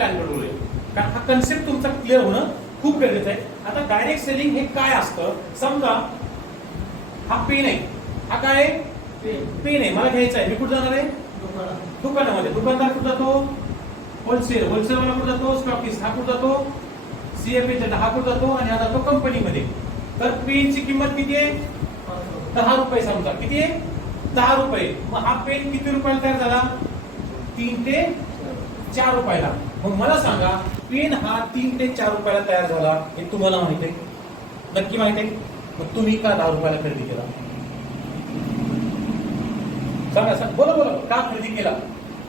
Plan बनवलंय, कारण हा कन्सेप्ट तुमचा क्लिअर होणं खूप गरजेचं आहे. आता डायरेक्ट सेलिंग हे काय असतं? समजा हा पेन आहे, हा काय पेन आहे, मला घ्यायचा आहे, मी कुठे जाणार आहे? दुकानामध्ये. दुकानदार कुठे जातो? होलसेल. होलसेलवाला कुठे जातो? स्टॉकिस्ट. हा कुठे जातो? CFA agent. हा कुठे जातो? आणि हा जातो कंपनीमध्ये. तर पेनची किंमत किती आहे? 10 रुपये समजा. किती आहे? 10 रुपये. मग हा पेन किती रुपयाला तयार झाला? 3 ते 4 रुपयाला. मग मला सांगा, पेन हा 3 ते 4 रुपयाला तयार झाला हे तुम्हाला माहित आहे? नक्की माहित आहे? मग तुम्ही का 10 रुपयाला खरेदी केला? सांगा सांग, बोला बोला. का खरेदी केला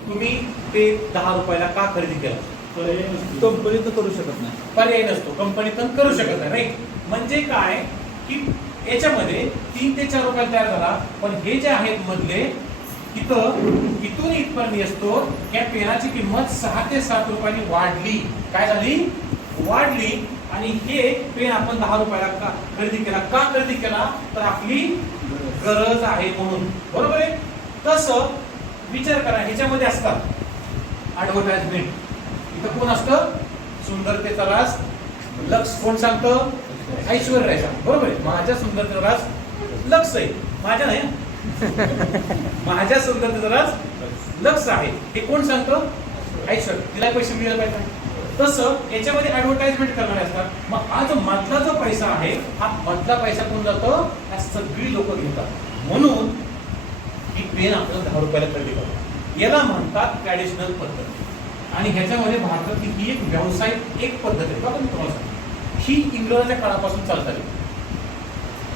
तुम्ही? ते 10 रुपयाला का खरेदी केला? कंपनी तर करू शकत नाही, पर्याय नसतो, कंपनीतून करू शकत नाही, राईट? म्हणजे काय की याच्यामध्ये 3 ते 4 रुपयाला तयार झाला, पण हे जे आहेत मधले इथून इथपर्यंत असतो, या पेनाची किंमत 6 ते 7 रुपयांनी वाढली. काय झाली? वाढली. आणि हे पेन आपण 10 रुपयाला का खरेदी केला? का खरेदी केला? तर आपली गरज आहे म्हणून. बरोबर आहे? तसं विचार करा, ह्याच्यामध्ये असतात ऍडव्हर्टाइजमेंट. इथं कोण असतं? सुंदरतेचा राज लक्ष. कोण सांगतं? ऐश्वर्या राय सांगतं. बरोबर आहे? माझ्या सुंदरतेचा राज लक्ष आहे, माझ्या नाही. माझ्या सुंदरतेचा राज लक्ष आहे, हे कोण सांगतं? ऐश्वर्या. तिला पैसे मिळाले पाहिजे. तसं याच्यामध्ये ऍडव्हर्टाइजमेंट करणारे असतात. मग हा जो मधला जो पैसा आहे, हा मधला पैसा कोण जातो? हा सगळी लोक घेतात. म्हणून ही पेन आपल्याला 10 रुपयाला खरेदी करतो. याला म्हणतात ट्रॅडिशनल पद्धत. आणि ह्याच्यामध्ये भारतातली ही एक व्यावसायिक एक पद्धत आहे. बघा मी तुम्हाला सांगतो, ही इंग्रजांच्या काळापासून चालत आली.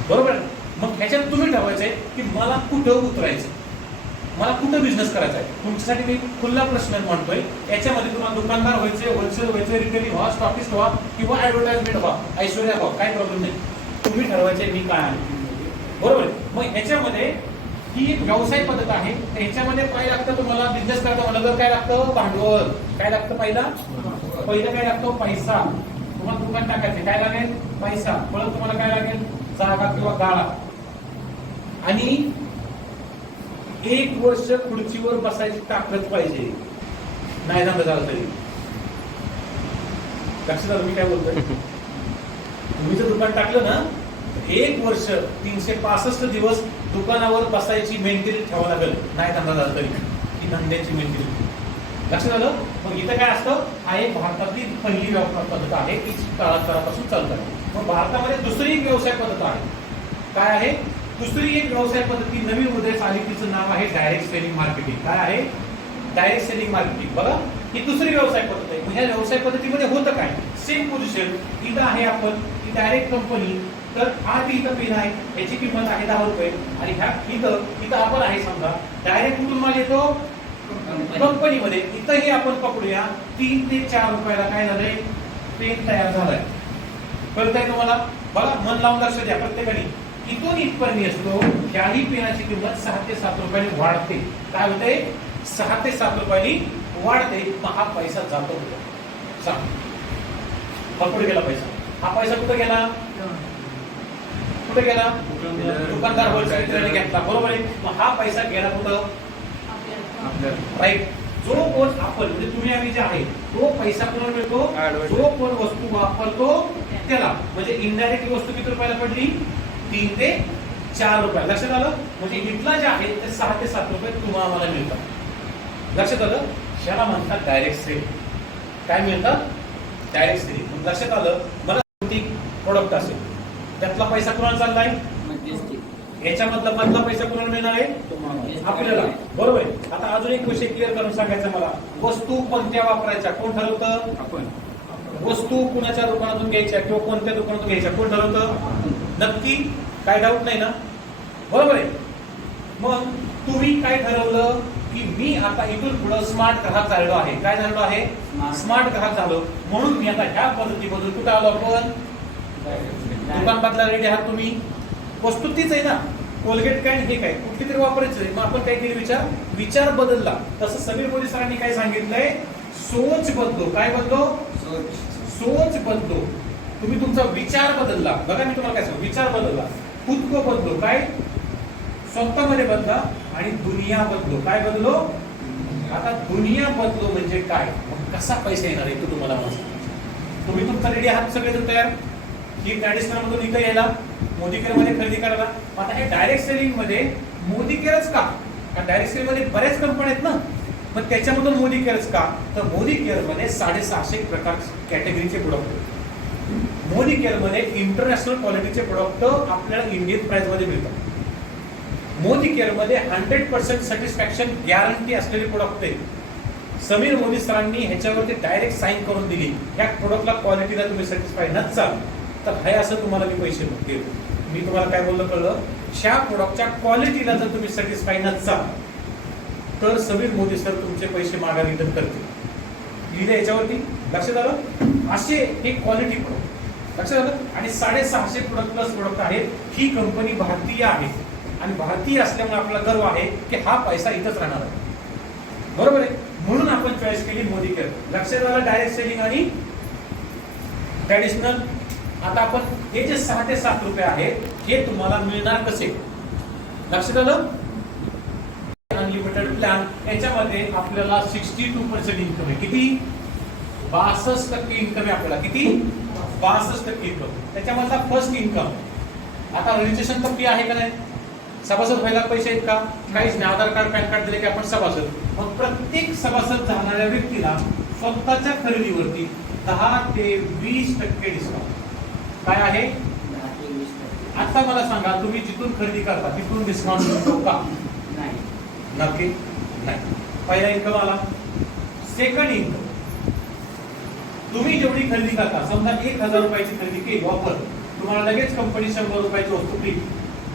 बरोबर आहे? मग ह्याच्यात तुम्ही ठरवायचंय की मला कुठं उतरायचं, मला कुठं बिझनेस करायचा आहे. तुमच्यासाठी मी खुला प्रश्न मांडतोय. याच्यामध्ये तुम्हाला दुकानदार व्हायचे, होलसेल व्हायचे, रिटेलिंग व्हा, स्टॉकिस्ट व्हा किंवा ऍडव्हर्टाइजमेंट व्हा, ऐश्वर्या व्हा, काय प्रॉब्लेम नाही. तुम्ही ठरवायचे मी काय आहे. बरोबर आहे? मग ह्याच्यामध्ये ही एक व्यवसाय पद्धत आहे. ह्याच्यामध्ये काय लागतं? तुम्हाला बिझनेस करायचं म्हणलं तर काय लागतं? भांडवल. काय लागतं? पहिलं काय लागतं? पैसा. तुम्हाला दुकान टाकायचं, काय लागेल? पैसा. परत तुम्हाला काय लागेल? जागा किंवा गाळा. आणि 1 वर्ष खुर्चीवर बसायची ताकद पाहिजे, नाही धंदा झाला तरी. लक्षात आलं मी काय बोलतोय? तुम्ही जर दुकान टाकलं ना, 1 वर्ष 365 दिवस दुकानावर बसायची मेंटेलिटी ठेवावं लागेल, नाही धंदा झाला तरी. ही धंद्याची मेंटेलिटी. लक्षात आलं? मग इथं काय असतं? हा एक भारतातली पहिली व्यवसाय पद्धत आहे, ती काळापासून चालत आहे. मग भारतामध्ये दुसरी एक व्यवसाय पद्धत आहे. काय आहे? दुसरी एक व्यवसाय पद्धती नवीन उदयास आली, तिचं नाव आहे डायरेक्ट सेलिंग मार्केटिंग. काय आहे? Direct selling marketing. बघा, ही दुसरी व्यवसाय पद्धत आहे. ह्या व्यवसाय पद्धतीमध्ये होतं काय? सेम पोझिशन इथं आहे. आपण ही डायरेक्ट कंपनी, तर हा इथं पेन आहे, याची किंमत आहे 10 रुपये. आणि ह्या इथं आपण आहे. समजा डायरेक्ट कुठून माल येतो? कंपनीमध्ये. इथंही आपण पकडूया 3 ते 4 रुपयाला काय झालंय? पेन तयार झालाय. कळतंय तुम्हाला? बघा, मन लावून लक्ष द्या. प्रत्येकाने इथून इथपर्यंत असतो, ह्याही पेनाची किंमत 6 ते 7 रुपयांनी वाढते. काय होते? 6 ते 7 रुपयांनी वाढते. मग हा पैसा जातो कुठे? सांग, कुठे गेला पैसा? हा पैसा कुठे गेला? कुठे गेला? दुकानदार होलसेल घेतला. बरोबर आहे? मग हा पैसा गेला कुठं? राईट. जो कोण आपण म्हणजे तुम्ही आम्ही जे आहे, तो पैसा कोणाला मिळतो? जो कोण वस्तू वापरतो त्याला. म्हणजे इनडायरेक्टली वस्तू किती रुपयाला पडली? 3 ते 4 रुपये. लक्षात आलं? म्हणजे इथला जे आहे ते 6 ते 7 रुपये तुम्हाला मला मिळतात. लक्षात आलं? ह्याला म्हणतात डायरेक्ट सेल. काय मिळतात? Direct selling. लक्षात आलं? मला प्रोडक्ट असेल, त्यातला पैसा कोणाला चाललाय? याच्यामधला मधला पैसा कोणाला मिळणार आहे? आपल्याला. बरोबर आहे? आता अजून एक विषय क्लिअर करून सांगायचा मला. वस्तू कोणत्या वापरायच्या कोण ठरवतं? आपण. वस्तू कुणाच्या दुकानातून घ्यायच्या किंवा कोणत्या दुकानातून घ्यायच्या कोण ठरवतं? नक्की? काय डाऊट नाही ना? बरोबर आहे? मग तुम्ही काय ठरवलं की मी आता इथून पुढे स्मार्ट ग्राहक झालेलो आहे. काय झालेलो आहे? स्मार्ट ग्राहक झालो. म्हणून मी आता ह्या पद्धतीमधून कुठे आलो? आपण दुकान बदला रेडी आहात तुम्ही. वस्तू तीच आहे ना, कोलगेट काय हे काय कुठली तरी वापरायचं आहे. मग आपण काय केलं? विचार बदलला. तसं समीर मोदी सरांनी काय सांगितलंय? सोच बदलो. काय बदलो? सोच बदलो. तुम्ही तुमचा विचार बदलला. बघा मी तुम्हाला काय सांगू, विचार बदलला. खुद को बदलो. काय? स्वतःमध्ये बदला. आणि दुनिया बदलो. काय बदलो? आता दुनिया बदलो म्हणजे काय? कसा पैसा येणार आहे तो तुम्हाला मला सांगा. तुम्ही तुमचा रेडी आहात सगळेजण तयार ही ट्रॅडिशनल मधून इथं यायला मोदी केअर मध्ये खरेदी करायला. आता हे डायरेक्ट सेलिंग मध्ये मोदी केअरच का? कारण डायरेक्ट सेलिंग मध्ये बऱ्याच कंपन्या आहेत ना, मग त्याच्यामधून मोदी केअरच का? तर मोदी केअर मध्ये 650 प्रकार कॅटेगरीचे प्रोडक्ट, मोदी केअर मध्ये इंटरनॅशनल क्वालिटीचे प्रोडक्ट आपल्याला इंडियन प्राइस मध्ये मिळतात. मोदी केअर मध्ये 100% सॅटिस्फॅक्शन गॅरंटी असलेले प्रोडक्ट आहे. समीर मोदी सरांनी ह्याच्यावरती डायरेक्ट साईन करून दिली. या प्रोडक्टला क्वालिटीला तुम्ही सॅटिस्फाय नसाल तर हे असं तुम्हाला मी पैसे देतो. मी तुम्हाला काय बोललो कळलं? ह्या प्रोडक्टच्या क्वालिटीला जर तुम्ही सॅटिस्फाय नसाल तर समीर मोदी सर तुमचे पैसे मागा रिटर्न करतील. लिहिले याच्यावरती, लक्षात आलं? असे हे क्वालिटी प्रोडक्ट लक्षात आलं. आणि 650 प्रोडक्ट प्लस प्रोडक्ट आहेत. ही कंपनी भारतीय आहे आणि भारतीय असल्यामुळे आपल्याला गर्व आहे की हा पैसा इथंच राहणार आहे. बरोबर आहे, म्हणून आपण चॉईस केली मोदी केअर. लक्षात आलं? डायरेक्ट सेलिंग आणि ट्रॅडिशनल. आता आपण हे जे 6 ते 7 रुपये आहेत हे तुम्हाला मिळणार कसे? लक्षात आलं? अनलिमिटेड प्लॅन याच्यामध्ये आपल्याला 62% इन्कम आहे. किती? 62% इन्कम आहे आपल्याला. किती? 62% इन्कम. त्याच्यामधला फर्स्ट इन्कम. आता रजिस्ट्रेशन तर फ्री आहे का नाही? सभासद व्हायला पैसे आहेत का? काहीच नाही. आधार कार्ड पॅन कार्ड दिले की आपण सभासद. मग प्रत्येक सभासद झाणाऱ्या व्यक्तीला स्वतःच्या खरेदीवरती 10 ते 20% डिस्काउंट. काय आहे? आता मला सांगा, तुम्ही जिथून खरेदी करता तिथून डिस्काउंट मिळतो का? नक्की नाही. पहिला इन्कम आला. सेकंड इन्कम, तुम्ही जेवढी खरेदी करता, समजा 1000 रुपयाची खरेदी केली ऑफर, तुम्हाला लगेच कंपनी 100 रुपयाची वस्तू फ्री.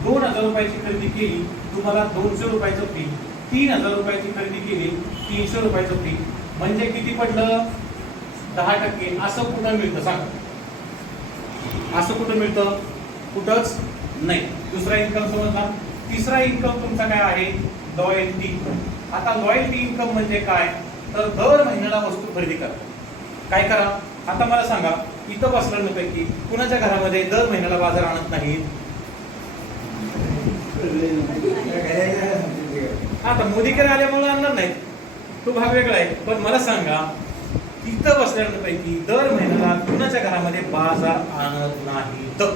2000 रुपयाची खरेदी केली तुम्हाला 200 रुपयाचं फ्री. 3000 रुपयाची खरेदी केली 300 रुपयाचं फ्री. म्हणजे किती पडलं? 10%. असं कुठं मिळतं सांगा? असं कुठं मिळतं? कुठंच नाही. दुसरा इन्कम समजला. तिसरा इन्कम तुमचा काय आहे? Loyalty income. आता लॉयल्टी इन्कम म्हणजे काय? तर दर महिन्याला वस्तू खरेदी करा. काय करा? आता मला सांगा, इथं बसल्यापैकी कुणाच्या घरामध्ये दर महिन्याला बाजार आणत नाही? आता मोदी केअर आल्यामुळे आणणार नाही, तो भाग वेगळा आहे. पण मला सांगा, इथं बसल्यापैकी दर महिन्याला कुणाच्या घरामध्ये बाजार आणत नाही? तर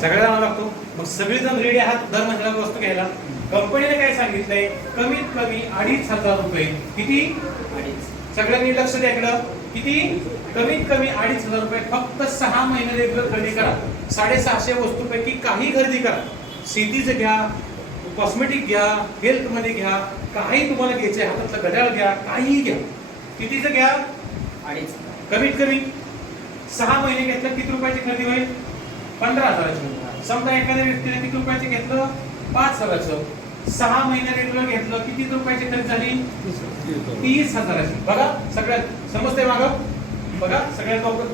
सगळ्यांना लागतो. मग सगळेजण रेडी आहात दर महिन्याला वस्तू घ्यायला. कंपनीने काय सांगितलंय? कमीत कमी 2500 रुपये. किती? सगळ्यांनी लक्ष द्या इकडं. किती? कमीत कमी 2500 रुपये. फक्त 6 महिने रेग्युलर खरेदी करा. 650 वस्तूपैकी काही खरेदी करा. शेतीचं घ्या, कॉस्मेटिक घ्या, हेल्थ मध्ये घ्या, काही तुम्हाला घ्यायचे, हातातलं घड्याळ घ्या, काही घ्या. कितीचं घ्या? 2.5. कमीत कमी 6 महिने घेतलं किती रुपयाची खरेदी होईल? 15,000ची. समजा एखाद्या व्यक्तीने किती रुपयाचे घेतलं? 5,000चं. 6 महिने रेग्युलर घेतलं किती रुपयाची खरेदी झाली? 30,000ची. बघा सगळ्यात समजते मागं. बघा सगळ्यात लवकर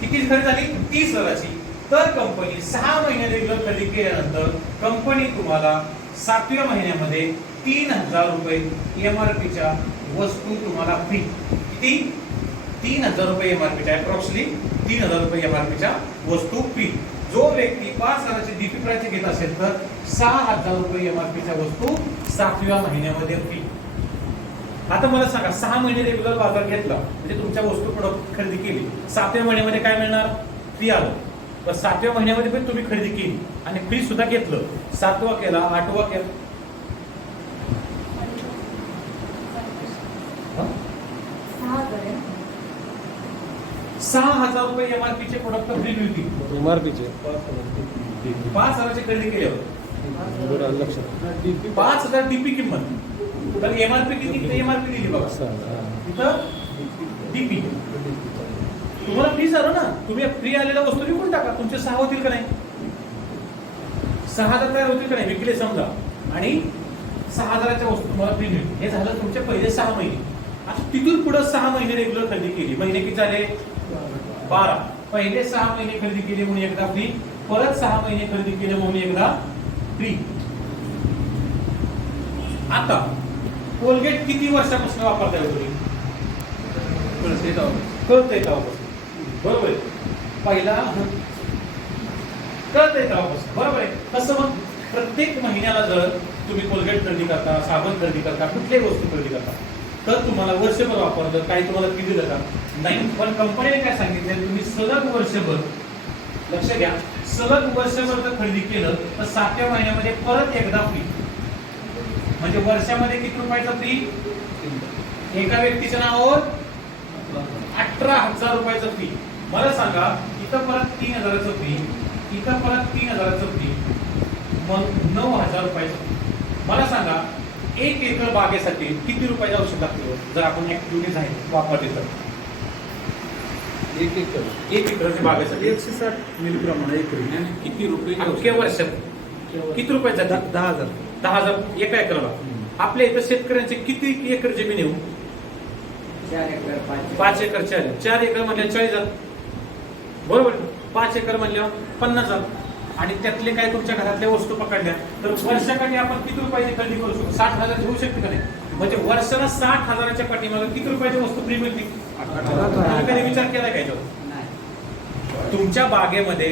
किती खरेदी झाली? 30,000ची. तर कंपनी 6 महिने रेग्युलर खरेदी केल्यानंतर कंपनी तुम्हाला 7व्या महिन्यामध्ये 3000 रुपये एमआरपीच्या वस्तू तुम्हाला फ्री. किती? 3000 रुपये एमआरपीच्या, अप्रॉक्सिमेटली 3000 रुपये एमआरपीच्या वस्तू फ्री. जो व्यक्ती 5,000ची डीपी प्राइस घेत असेल तर 6,000 रुपये एमआरपीच्या वस्तू 7व्या महिन्यामध्ये फ्री. आता मला सांगा, 6 महिने रेग्युलर बाजार घेतला म्हणजे तुमच्या वस्तू प्रोडक्ट खरेदी केली, 7व्या महिन्यामध्ये काय मिळणार? फ्री आलं. तर 7व्या महिन्यामध्ये पण तुम्ही खरेदी केली आणि फ्री सुद्धा घेतलं. 7वा केला, 8वा केला, 6,000 रुपये एमआरपीचे प्रोडक्ट फ्री मिळतील. एमआरपीचे 5,000ची खरेदी केल्यावर 5,000 डीपी किंमत. तर एमआरपी किती? एमआरपी दिली बघा इथं डीपी. तुम्हाला फ्री झालं ना, तुम्ही फ्री आलेल्या वस्तू विकून टाका. तुमचे 6 होतील का नाही? 6,000 तयार होतील का नाही? विकले समजा आणि 6,000च्या वस्तू तुम्हाला फ्री मिळतील. हे झालं तुमचे पहिले 6 महिने. आता तिथून पुढे 6 महिने रेग्युलर खरेदी केली. महिने किती झाले? 12. पहिले 6 महिने खरेदी केली म्हणून एकदा फ्री, परत 6 महिने खरेदी केले म्हणून एकदा फ्री. आता कोलगेट किती वर्षापासून वापरताय तुम्ही? कळतंय का? बरोबर आहे. पहिला कळतंय का? बरोबर आहे. कसं मग प्रत्येक महिन्याला जर तुम्ही कोलगेट खरेदी करता, साबण खरेदी करता, कुठल्याही वस्तू खरेदी करता, तर तुम्हाला वर्षभर वापरलं काही तुम्हाला फी दिलं का नाही. पण कंपनीने काय सांगितलं, तुम्ही सलग वर्षभर, लक्ष घ्या, सलग वर्षभर जर खरेदी केलं तर 7व्या महिन्यामध्ये परत एकदा फी. म्हणजे वर्षामध्ये किती रुपयाचा फी? एका व्यक्तीच्या नावावर 18,000 रुपयाचं फी. मला सांगा, इथं परत 3,000चं फी, इथं परत 3,000चं फी, मग 9,000 रुपयाचं फी. मला सांगा 1 एकर बागेसाठी किती रुपयाची औषध लागते जर आपण ऍक्टिव्हिटीज आहे वापरले तर? 1 एकर 1 एकरच्या बागेसाठी 160 मिलीप्रमाणे एकरी. किती रुपये अख्ख्या वर्षात किती रुपये जातात? 10,000. 10,000 एका एकराला. आपल्या इथं शेतकऱ्यांचे किती एकर जमीन येऊ? 4 एकर 5 एकर 4 एकर म्हणल्या 40,000 बरोबर. 5 एकर म्हणल्यावर 50,000. आणि त्यातले काय तुमच्या घरातल्या वस्तू पकडल्या तर वर्षाकाठी आपण किती रुपयाची खरेदी करू शकतो? 60,000 होऊ शकते का नाही? म्हणजे वर्षाला 60,000च्या पाठीमागे किती रुपयाची वस्तू फ्री मिळते? तुम्ही कधी विचार केला का याच्यावर? नाही. तुमच्या बागेमध्ये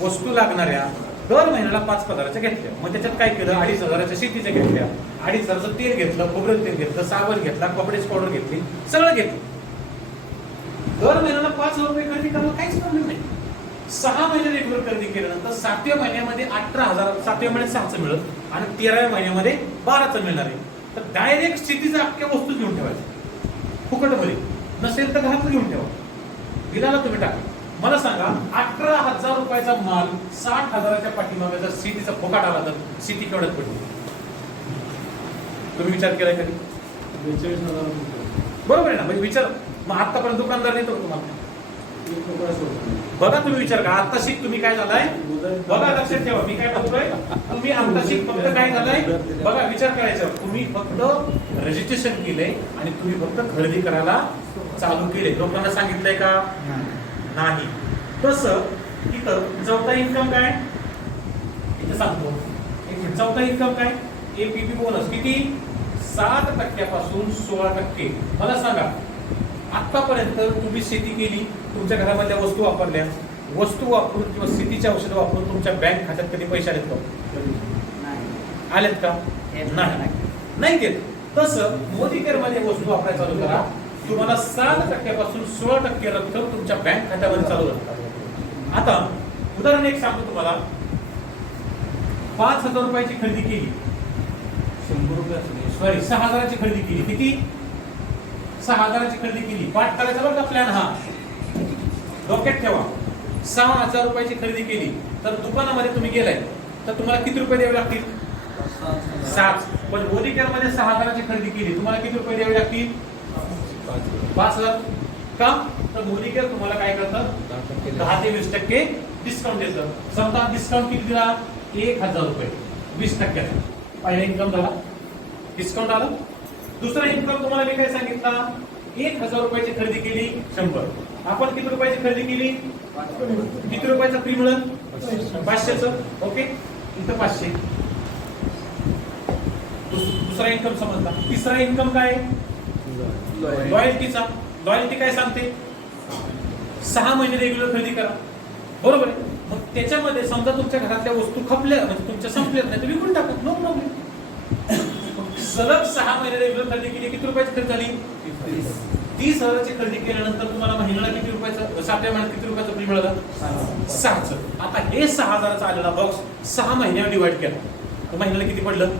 वस्तू लागणाऱ्या दर महिन्याला 5,000च्या घेतल्या. मग त्याच्यात काय केलं? 2,500च्या शेतीच्या घेतल्या, 2,500चं तेल घेतलं, खोबरेल तेल घेतलं, साबण घेतला, कपड्याची पावडर घेतली, सगळं घेतलं. दर महिन्याला 5,000 रुपये खरेदी करायला काहीच प्रॉब्लेम नाही. 6 महिने रेग्युलर खरेदी केल्यानंतर 7व्या महिन्यामध्ये 18,000, 7व्या महिन्यात 6चं मिळत आणि 13व्या महिन्यामध्ये 12चं मिळणार आहे. तर डायरेक्ट शेतीच्या अख्ख्या वस्तू घेऊन ठेवायच्या फुकटमध्ये, नसेल तर घरात घेऊन ठेवा, बिलाला तुम्ही टाका. मला सांगा 18,000 रुपयाचा माल 60,000च्या पाठीमागे जर शेतीचा फुकट आला तर शेती केवढ्यात पडली? तुम्ही विचार केलाय कधी? 42,000 बरोबर आहे ना? म्हणजे विचार. मग आतापर्यंत दुकानदार देतो तुम्हाला? बघा तुम्ही विचार करा. आत्ताशी तुम्ही काय झालाय बघा, लक्षात ठेवा मी काय बोलतोय. तुम्ही आत्ताशी फक्त काय झालाय बघा, विचार करायचा. तुम्ही फक्त रजिस्ट्रेशन केलंय आणि तुम्ही फक्त खरेदी करायला चालू केले. लोकांना सांगितलंय का? नाही. तसं इथं चौथा इन्कम काय? इथं सांगतो. चौथा इन्कम काय? एपीपी बोनस किती? 7% पासून 16%. मला सांगा आतापर्यंत तुम्ही शेती केली, तुमच्या घरामधल्या वस्तू वापरल्या, वस्तू वापरून किंवा शेतीची औषधं वापरून तुमच्या बँक खात्यात कधी पैसे आलेत का? आलेत का? नाही देत. तसं मोदी केअर मध्ये वस्तू वापरायला चालू करा, तुम्हाला 7% पासून 16% रक्कम तुमच्या बँक खात्यामध्ये चालू होतात. आता उदाहरण एक सांगतो तुम्हाला. 5,000 रुपयाची खरेदी केली, 100 रुपये असले. सॉरी 6,000ची खरेदी केली. किती? 6,000ची खरेदी केली. पाठ करायचा बरं का प्लॅन हा, डोक्यात ठेवा. 6,000 रुपयाची खरेदी केली तर दुकानामध्ये तुम्ही गेलाय तर तुम्हाला किती रुपये द्यावे लागतील? 7. पण मोदी केअर मध्ये 6,000ची खरेदी केली, तुम्हाला किती रुपये द्यावे लागतील? 5,000. का? तर मोदी केअर तुम्हाला काय करतं? 10 ते 20% डिस्काउंट देतं. समजा डिस्काउंट किती दिला? 1,000 रुपये 20%. पहिला इन्कम झाला, डिस्काउंट आलं. दुसरा इन्कम तुम्हाला मी काय सांगितला? 1,000 रुपयाची खरेदी केली 100. आपण किती रुपयाची खरेदी केली? किती रुपयाचं फ्री मिळत? 500चं. ओके, इथं 500. दुसरा इन्कम समजला. तिसरा इन्कम काय? लॉयल्टीचा. लॉयल्टी काय सांगते? 6 महिने रेग्युलर खरेदी करा, बरोबर आहे. मग त्याच्यामध्ये समजा तुमच्या घरातल्या वस्तू खपल्या, म्हणजे तुमच्या संपल्यात नाही तर विकून टाका, नो प्रॉब्लेम. सलग 6 महिने रेग्युलर खरेदी केली, किती रुपयाची खरेदी झाली? 30,000ची खरेदी केल्यानंतर तुम्हाला महिन्याला किती रुपयाचं, 7व्या महिन्यात किती रुपयाचं फ्री मिळालं? 6चं. आता हे 6,000चा आलेला बॉक्स 6 महिन्यावर डिवाइड केला तर महिन्याला किती पडलं?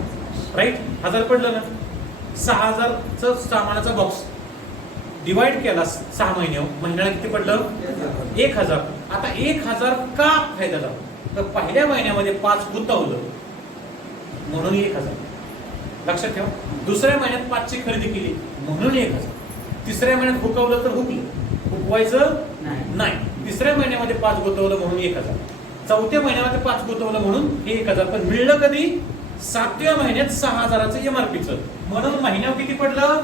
राईट, 1,000 पडलं ना. 6,000चं सामानाचा बॉक्स डिवाइड केला 6 महिन्यावर, महिन्याला किती पडलं? 1,000. आता 1,000 का फायदा झाला? तर पहिल्या महिन्यामध्ये 5 गुंतवलं म्हणून 1,000. लक्षात ठेवा. दुसऱ्या महिन्यात 5ची खरेदी केली म्हणून 1,000. तिसऱ्या महिन्यात हुकवलं तर हुकवायचं नाही. तिसऱ्या महिन्यामध्ये 5 गुंतवलं म्हणून 1,000. चौथ्या महिन्यामध्ये 5 गुंतवलं म्हणून हे 1,000. पण मिळलं कधी? 7व्या महिन्यात 6,000चं एमआरपीचं. म्हणून महिन्यावर किती पडलं?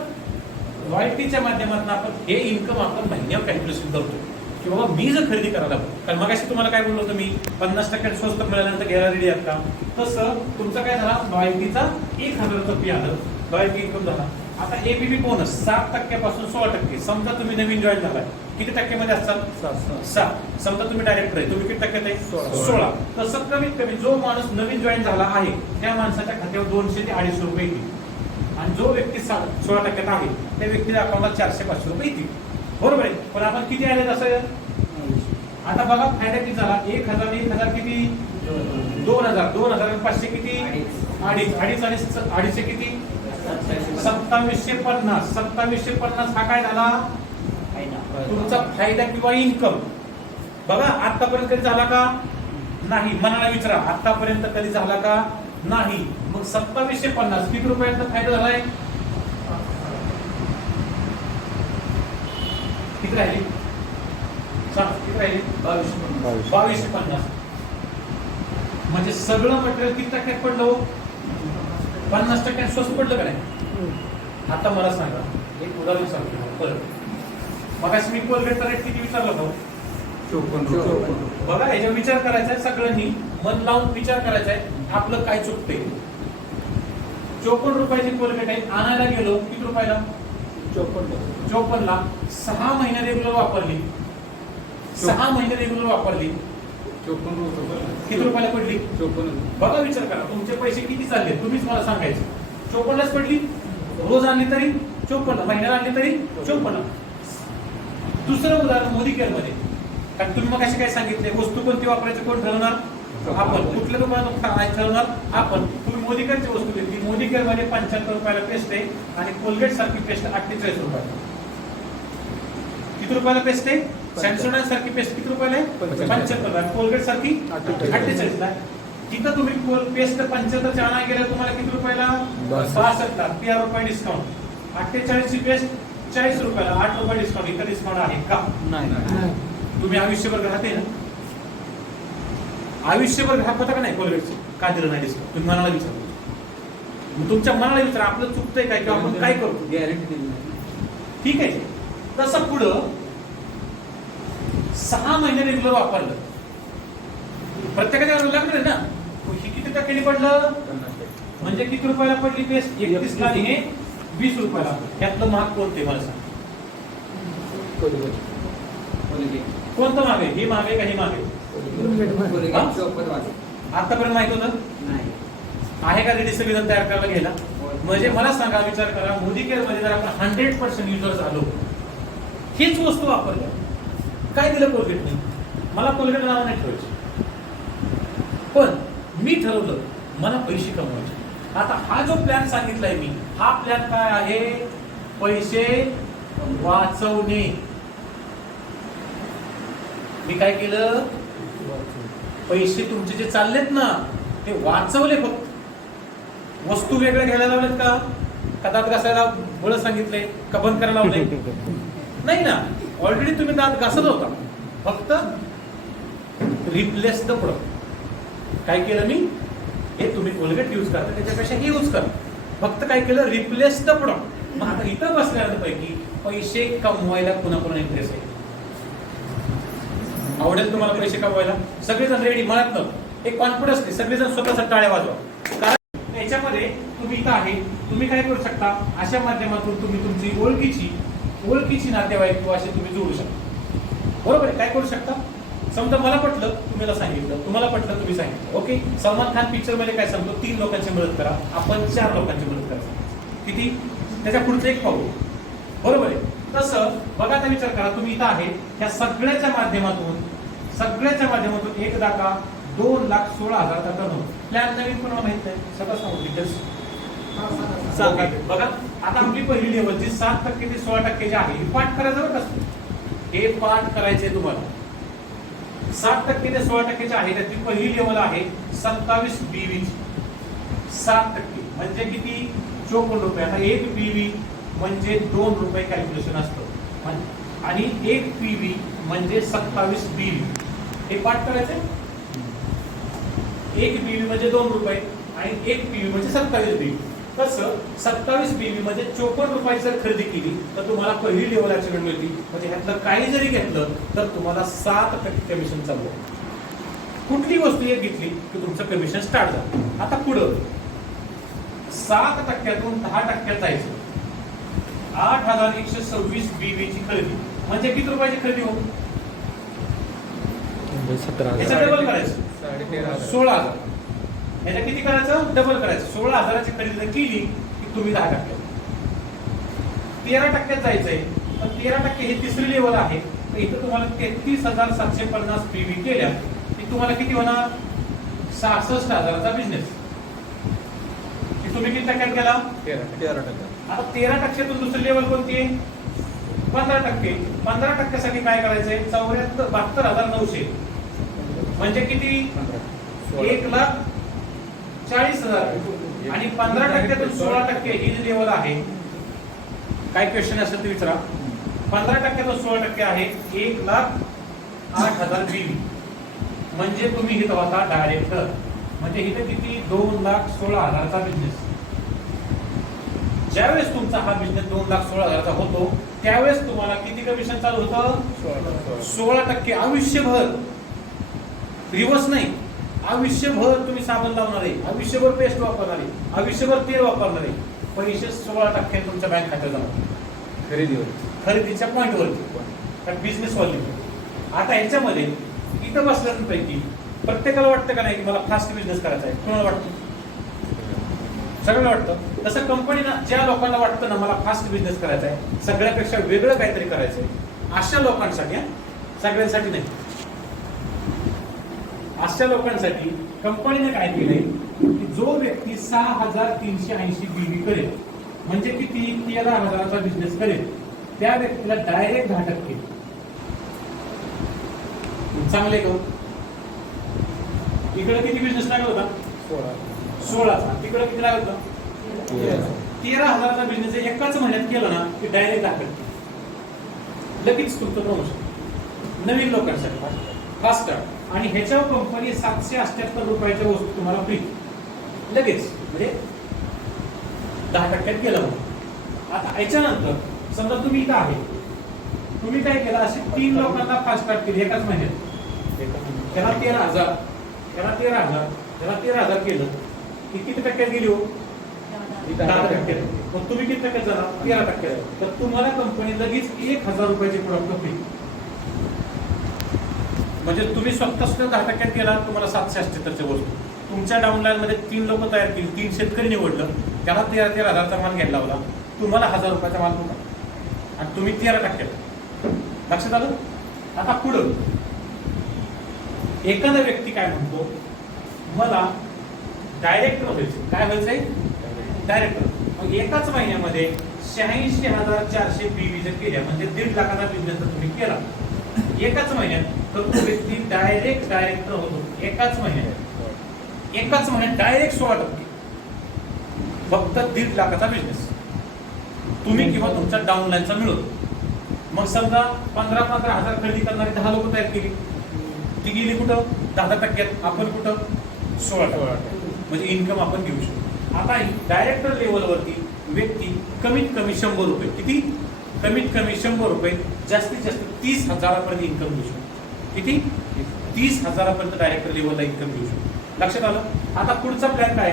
रॉयल्टीच्या माध्यमातून आपण हे इन्कम आपण महिन्यावर कॅल्क्युलेशन करतो की बाबा मी जर खरेदी करायला, कारण मग तुम्हाला काय बोललो होतो मी, 50% स्वस्त मिळाल्यानंतर घ्यायला रेडी आहात का? तसं तुमचं काय झाला? रॉयल्टीचा 1,000चं फी आलं, रॉयल्टी इन्कम झाला. आता एबीबी बोनस 7% पासून 16%. समजा तुम्ही नवीन जॉईन झालाय, किती टक्क्यामध्ये असतात? 7. समजा तुम्ही डायरेक्टर आहे, तुम्ही किती टक्क्यात आहे? 16. तसं कमीत कमी जो माणूस नवीन जॉईन झाला आहे त्या माणसाच्या खात्यावर 200 ते 250 रुपये येतील. आणि जो व्यक्ती 16% आहे त्या व्यक्तीच्या अकाउंटला 400-500 रुपये येतील. बरोबर आहे. पण आपण किती आले तसं आता बघा फायदा किती झाला. 1000 किती 2000 500 किती अडीच अडीचशे किती 2750 हा काय झाला तुमचा फायदा किंवा इन्कम. बघा आतापर्यंत कधी झाला का नाही मनाला विचारा. आतापर्यंत कधी झाला का नाही. मग 2750 किती रुपयाचा फायदा झालाय किती राहिली किती राहिली 2250. म्हणजे सगळं मटेरियल किती टक्क्यात पडलं 50% स्वस्त पडलं का नाही. आता मला सांगा एक उदाहरण सांगतो परत. मग मी कोलगेटचा रेट किती विचारला होता 54. बघा याच्यावर विचार करायचा आहे. सगळ्यांनी मन लावून विचार करायचा आहे आपलं काय चुकतंय. 54 रुपयाची कोलगेट आहे. आणायला गेलो किती रुपयाला 54 ला 6 महिने रेग्युलर वापरली 6 महिने रेग्युलर वापरली 54 किती रुपयाला पडली 54. बघा विचार करा तुमचे पैसे किती चालले तुम्हीच मला सांगायचे. 54लाच पडली. रोज आणली तरी 54, महिन्याला आणली तरी 54. दुसरं उदाहरण मोदी केअर मध्ये. कारण तुम्ही मग असे काय सांगितले वस्तू कोणती वापरायची कोण ठरवणार आपण. कुठल्या दुकानात ठरवणार आपण. तुम्ही मोदी केअरची वस्तू घेतली. मोदी केअर मध्ये 75 रुपयाला पेस्ट आहे आणि कोलगेट सारखी पेस्ट 48 रुपयाला. किती रुपयाला पेस्ट आहे सॅमसोडाइन सारखी पेस्ट किती रुपयाला आहे 75 ला. कोलगेट सारखी 48 ला. तिथं तुम्ही पेस्ट 75 च्या आणायला गेल्या तुम्हाला किती रुपयाला 62 ला 13 रुपये डिस्काउंट. 48 ची पेस्ट 40 रुपयाला 8 रुपये डिस्काउंट. इथं डिस्काउंट आहे का नाही. तुम्ही आयुष्यभर ग्राहक आहे ना. आयुष्यभर ग्राहक होता का नाही कोलगेटचे का दिलं नाही डिस्काउंट तुम्ही मनाला विचारा. तुमच्या मनाला विचारा आपलं चुकतंय काय किंवा आपण काय करतो गॅरंटी दिली. ठीक आहे. तसं पुढं 6 महिने रेग्युलर वापरलं प्रत्येकाच्या लागणार ना. हे किती टक्क्यांनी पडलं म्हणजे किती रुपयाला पडली पेस्ट 31 ला आणि हे 20 रुपयाला. यातलं महाग कोणते मला सांग. कोणतं महाग आहे. हे महाग आहे का हे महाग आहे आतापर्यंत माहित होतं आहे का रेडी सगळेजण तयार करायला घ्यायला. म्हणजे मला सांगा विचार करा मोदी केअर मध्ये जर आपण 100% युजर झालो हीच वस्तू वापरल्या काय दिलं कोलगेटने. मला कोलगेट नाव नाही ठेवायचं पण मी ठरवलं मला पैसे कमवायचे. आता हा जो प्लॅन सांगितलाय मी हा प्लॅन काय आहे पैसे वाचवणे. मी काय केलं पैसे तुमचे जे चाललेत ना ते वाचवले. फक्त वस्तू वेगळ्या घ्यायला लावलेत का दात घासायला बळ सांगितलंय का बंद करायला लावले नाही ना. ऑलरेडी तुम्ही दात घासत होता. फक्त रिप्लेस द प्रोडक्ट. काय केलं मी हे तुम्ही कोलगेट यूज करता त्याच्यापेक्षा हे यूज करा. फक्त काय केलं रिप्लेस द प्रोडक्ट. मग आता इथं बसल्यापैकी पैसे कमवायला कुणाकुणा इंटरेस्ट आहे. आवडेल तुम्हाला पैसे कमवायला सगळेजण रेडी म्हणत ना एक कॉन्फिडन्स नाही. सगळेजण स्वतःचा टाळ्या वाजवा. कारण याच्यामध्ये तुम्ही इथं आहे तुम्ही काय करू शकता अशा माध्यमातून तुम्ही तुमची ओळखीची नातेवाईक किंवा असे तुम्ही जोडू शकता. बरोबर आहे. काय करू शकता समजा मला पटलं तुम्हाला सांगितलं तुम्हाला पटलं तुम्ही सांगितलं. ओके सलमान खान पिक्चर मध्ये काय सांगतो 3 लोकांची मदत करा. आपण 4 लोकांची मदत करा. किती त्याच्या पुढचं एक पाहू. बरोबर आहे. तसं बघा आता विचार करा तुम्ही इथं आहे ह्या सगळ्याच्या माध्यमातून 1,00,000 2,16,000 टर्न प्लॅन नवीन कोणाला माहित नाही सगळं सांगू डिटेल्स सांगा. बघा आता आपली पहिली लेवल जी 7% ते 16% जी आहे ही पाठ करायचं बरं कसं हे पाठ करायचंय तुम्हाला. 7% ते 16% आहे त्याची पहिली लेवल आहे 27 BV 7% म्हणजे किती 54 रुपये. आता 1 PV म्हणजे 2 रुपये कॅल्क्युलेशन असतं आणि 1 PV म्हणजे 27 BV. हे पाठ करायचंय. 1 BV म्हणजे 2 रुपये आणि 1 PV म्हणजे 27 BV. तसं 27 BV म्हणजे 54 रुपयाची जर खरेदी केली तर तुम्हाला पहिली लेवल अचिव्हमेंट मिळते. म्हणजे ह्यातलं काही जरी घेतलं तर तुम्हाला 7% कमिशन चालू. कुठली वस्तू एक घेतली की तुमचं कमिशन स्टार्ट झालं. आता पुढं 7%तून 10% जायचं. 8,126 BV ची खरेदी म्हणजे किती रुपयाची खरेदी हो 17,000 डबल करायचं 13,500. 16,000. याच्या किती करायचं डबल करायचं. 16,000ची खरेदी जर केली की तुम्ही 10%. 13% जायचंय, तर 13% हे तिसरी लेवल आहे. तर इथं तुम्हाला 33,750 पीव्ही केल्या की तुम्हाला किती होणार? 66,000चा बिझनेस. तुम्ही किती टक्क्यात गेला? 13%. आता 13%तून दुसरी लेवल कोणती आहे? 15%. 15%साठी काय करायचंय? 72,900 म्हणजे किती? 1,40,000. आणि 15%तून 16% ही जी लेवल आहे, काय क्वेश्चन असेल ते विचारा. 15%तून 16% आहे 1,08,000 पीव्ही. म्हणजे तुम्ही इथं होता डायरेक्टर. म्हणजे इथे किती? 2,16,000चा बिझनेस. ज्यावेळेस तुमचा हा बिझनेस 2,16,000चा होतो त्यावेळेस तुम्हाला किती कमिशन चालू होतं? 16%. आयुष्यभर, रिवर्स नाही, आयुष्यभर तुम्ही साबण लावणार आहे, आयुष्यभर पेस्ट वापरणार आहे, आयुष्यभर तेल वापरणार आहे. पैसे 16% तुमच्या बँक खात्यात जाणार खरेदीच्या पॉईंटवरती, बिझनेस व्हॉल्यूम. आता ह्याच्यामध्ये इथं बसल्यानंपैकी प्रत्येकाला वाटतं का नाही की मला फास्ट बिझनेस करायचा आहे? कोणाला वाटतं? सगळ्यांना वाटतं. तसं कंपनीना ज्या लोकांना वाटतं ना मला फास्ट बिझनेस करायचा आहे, सगळ्यापेक्षा वेगळं काहीतरी करायचंय, अशा लोकांसाठी, सगळ्यांसाठी नाही, अशा लोकांसाठी कंपनीने काय केलंय की जो व्यक्ती 6,380 पीव्ही करेल, म्हणजे किती? 13,000चा बिझनेस करेल, त्या व्यक्तीला डायरेक्ट 10%. चांगले का? इकडे किती बिझनेस लागला होता? 16चा. तिकडे किती लागत होता? 13,000चा बिझनेस एकाच महिन्यात केलं ना की डायरेक्ट 10%. लगेच तुमचं प्रमोशन नवीन लोकांसाठी फास्ट. आणि ह्याच्यावर कंपनी 778 रुपयाच्या वस्तू तुम्हाला फ्री लगेच, म्हणजे 10% केलं. आता याच्यानंतर समजा तुम्ही इथं आहे, तुम्ही काय केलं? असे 3 लोकांना फास्ट स्टार्ट केली एकाच महिन्यात. त्याला 13,000, त्याला 13,000, त्याला 13,000 केलं की किती टक्क्यात गेली हो? 10%. मग तुम्ही किती टक्क्यात झाला? 13%. तर तुम्हाला कंपनी लगेच 1,000 रुपयाचे प्रोडक्ट फ्री. म्हणजे तुम्ही स्वतः 10% केला, तुम्हाला 778च्या वस्तू. तुमच्या डाऊनलाईन मध्ये 3 लोक तयार केली, 3 शेतकरी निवडलं, त्याला 13,000चा माल घ्यायला लावला, तुम्हाला 1,000 रुपयाचा माल होता आणि तुम्ही 13%. लक्षात आलं? आता पुढं एखादा व्यक्ती काय म्हणतो, मला डायरेक्टर व्हायचं. काय व्हायचंय? डायरेक्टर. मग एकाच महिन्यामध्ये 86,400 पीव्ही जर केल्या, म्हणजे 1.5 लाखाचा बिझनेस जर तुम्ही केला एकाच महिन्यात, तर तो व्यक्ती डायरेक्ट डायरेक्टर होतो. एकाच महिन्यात डायरेक्ट 16%. फक्त 1.5 लाखाचा बिझनेस तुम्ही किंवा तुमच्या डाऊनलाईनचा मिळवतो. मग समजा 15,000 खरेदी करणारी 10 लोक तयार केली, ती गेली कुठं? 10%. आपण कुठं? 16%. म्हणजे इन्कम आपण घेऊ शकतो. आता डायरेक्टर लेवलवरती व्यक्ती कमीत कमी 100 रुपये, किती? कमीत कमी 100 रुपये, जास्तीत जास्त 30,000पर्यंत इन्कम घेऊ शकतो. किती? 30,000पर्यंत डायरेक्टर लेवलला इन्कम घेऊ शकतो. लक्षात आलं? आता पुढचा प्लॅन काय?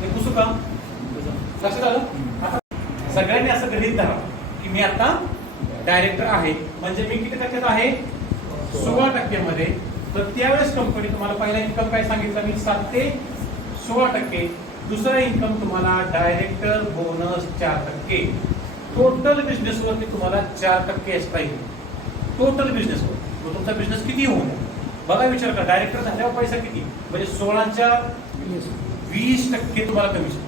हे पुसू का? लक्षात आलं? आता सगळ्यांनी असं गृहीत धरा की मी आता डायरेक्टर आहे, म्हणजे मी किती टक्क्यात आहे? 16%मध्ये. तर त्यावेळेस कंपनी तुम्हाला पहिला इन्कम काय सांगितलं मी? 7 ते 16%. दुसरा इन्कम तुम्हाला डायरेक्टर बोनस 4%. टोटल बिझनेस वरती तुम्हाला 4% एक्स्ट्रा येईल. टोटल बिझनेस वर. मग तुमचा बिझनेस किती होऊन बघा, विचार करा. डायरेक्टर झाल्यावर पैसा किती? म्हणजे 16च्या 20% तुम्हाला कमिशन.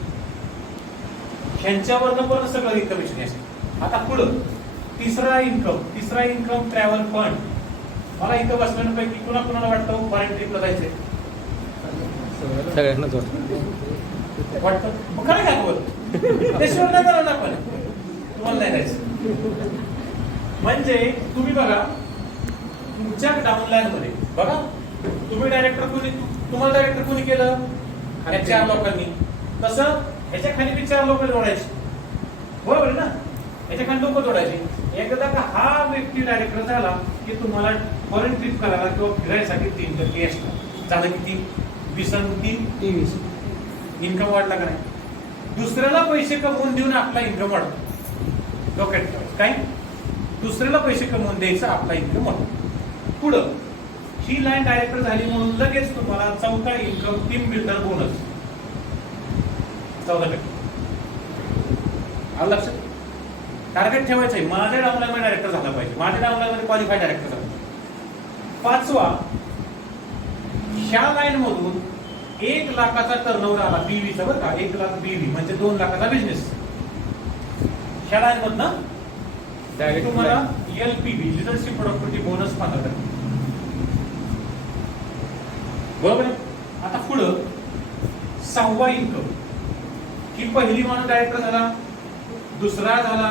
ह्यांच्यावरनं पण सगळं कमिशन असेल. आता पुढं तिसरा इन्कम ट्रॅव्हल फंड. मला इथं बसल्यानंपैकी कुणाला वाटतं फॉरेन ट्रिपला जायचंय? सगळ्यांनाच वाटतं. मग खरं काय बोल त्याशिवाय नाही जाणार आपण, तुम्हाला नाही जायचं. म्हणजे तुम्ही बघा तुमच्या डाऊनलाईन मध्ये बघा, तुम्ही डायरेक्टर कोणी, तुम्हाला डायरेक्टर कोणी केलं? या 4 लोकांनी. तसं ह्याच्या खाली बी 4 लोक जोडायचे, बरोबर ना? ह्याच्या खाली लोक जोडायचे. एकदा का हा व्यक्ती डायरेक्टर झाला की तुम्हाला फॉरेन ट्रिप करायला किंवा फिरायसाठी 3% एक्स्ट्रा झालं. किती? 20 आणि 23 इन्कम वाढला का नाही? दुसऱ्याला पैसे कमवून देऊन आपला इन्कम वाढतो. डोक्यात ठेवायचं काय? दुसऱ्याला पैसे कमवून द्यायचं, आपला इन्कम वाढतो. पुढं ही लाईन डायरेक्टर झाली म्हणून लगेच तुम्हाला चौथा इन्कम टीम बिल्डर बोनस 14%. आलं लक्षात? टार्गेट ठेवायचं आहे, माझ्या डाऊनलाईन डायरेक्टर झाला पाहिजे, माझ्या डाऊनलाईन मध्ये क्वालिफाईड डायरेक्टर झाला पाहिजे. पाचवा, ह्या लाईन मधून 1 लाखाचा टर्नओव्हर आला बीव्हीचा, बरं का, 1 लाख बीव्ही म्हणजे 2 लाखाचा बिझनेस. ह्या लाईन मधनं डायरेक्ट तुम्हाला LPB लिडरशिप प्रोडक्टिव्हिटी बोनस 15%. बरोबर आहे? आता पुढं 6वा इन्कम, की पहिली माणूस डायरेक्टर झाला, दुसरा झाला,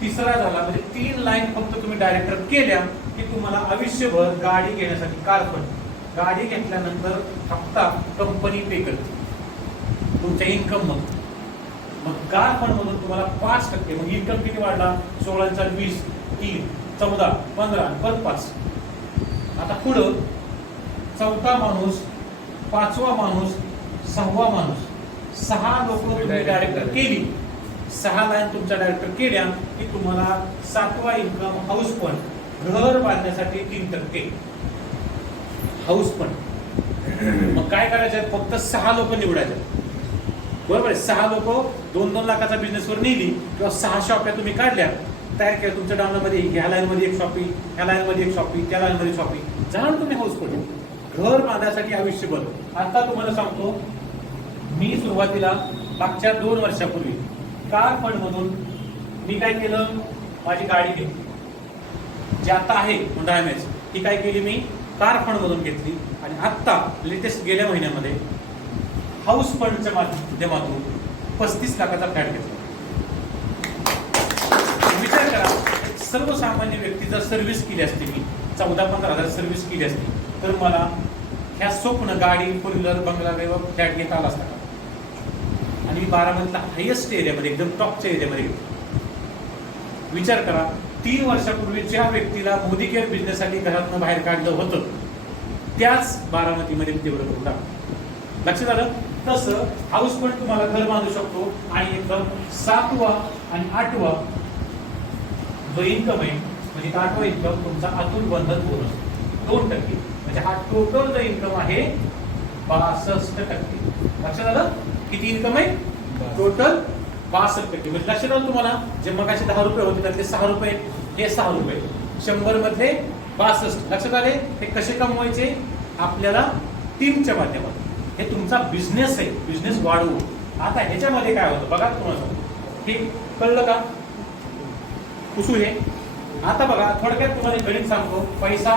तिसरा झाला, म्हणजे 3 लाईन फक्त तुम्ही डायरेक्टर केल्या की तुम्हाला आयुष्यभर गाडी घेण्यासाठी कार फंड, गाडी घेतल्यानंतर हप्ता कंपनी पे करते तुमच्या इन्कम मधून. मग कार फंड मधून तुम्हाला 5%, मग इन्कम किती वाढला? 16 × 20, 3, 14, 15, परत 5. आता पुढं 4था माणूस, 5वा माणूस, 6वा माणूस, 6 लोक तुम्ही डायरेक्टर केली, 6 लाईन तुमच्या डायरेक्टर केल्या की तुम्हाला 7वा इन्कम हाऊस फंड, घर बांधण्यासाठी 3% हाऊस फंड. मग काय करायचं? फक्त 6 लोक निवडायचे, बरोबर आहे? 6 लोक 2-2 लाखाचा बिझनेसवर नेली किंवा 6 शॉप्या तुम्ही काढल्या, तयार केल्या तुमच्या डाऊनमध्ये, ह्या लाईन मध्ये 1 शॉपी, ह्या लाईन मध्ये 1 शॉपी, त्या लाईन मध्ये शॉपी, जाऊन तुम्ही हाऊस फंड घर बांधण्यासाठी आयुष्यभर. आता तुम्हाला सांगतो, मी सुरुवातीला मागच्या 2 वर्षापूर्वी कार फंड मधून मी काय केलं, माझी गाडी घेतली जी आता आहे होंडा एमएच, ती काय केली मी कार फंड मधून घेतली. आणि आता लेटेस्ट गेल्या महिन्यामध्ये हाऊस फंडच्या माध्यमातून 35 लाखाचा फ्लॅट घेतला. विचार करा, एक सर्वसामान्य व्यक्ती जर सर्व्हिस केली असती, मी 14-15 हजार सर्व्हिस केली असती, तर मला ह्या स्वप्न गाडी, 4 व्हीलर, बंगला, फ्लॅट घेता आला असता. आणि मी बारामतीला हायेस्ट एरियामध्ये, एकदम टॉपच्या एरियामध्ये घेतो. विचार करा, 3 वर्षापूर्वी ज्या व्यक्तीला मोदी केअर बिझनेससाठी घरातून बाहेर काढलं होतं, त्याच बारामतीमध्ये तेवढं करून टाकलं. लक्षात आलं? तसं हाऊस फंड तुम्हाला घर बांधू शकतो. आणि एकदम 7वा आणि 8वा जो इन्कम आहे, म्हणजे 8वा इन्कम तुमचा अतुल बंधन बोनस 2%, म्हणजे हा टोटल जो इन्कम आहे 62%. लक्षात आलं? किती इन्कम आहे? टोटल 62%. म्हणजे लक्षात आलं तुम्हाला? जे मगाशी 10 रुपये होते त्यातले 6 रुपये, हे 6 रुपये, 100 मधले 62. लक्षात आले? हे कसे कमवायचे? आपल्याला टीमच्या माध्यमातून. हे तुमचा बिझनेस आहे, बिझनेस वाढवू. आता ह्याच्यामध्ये काय होतं बघा, तुम्हाला सांगतो. हे कळलं का? कुसू हे. आता बघा, थोडक्यात तुम्हाला गणित सांगतो, पैसा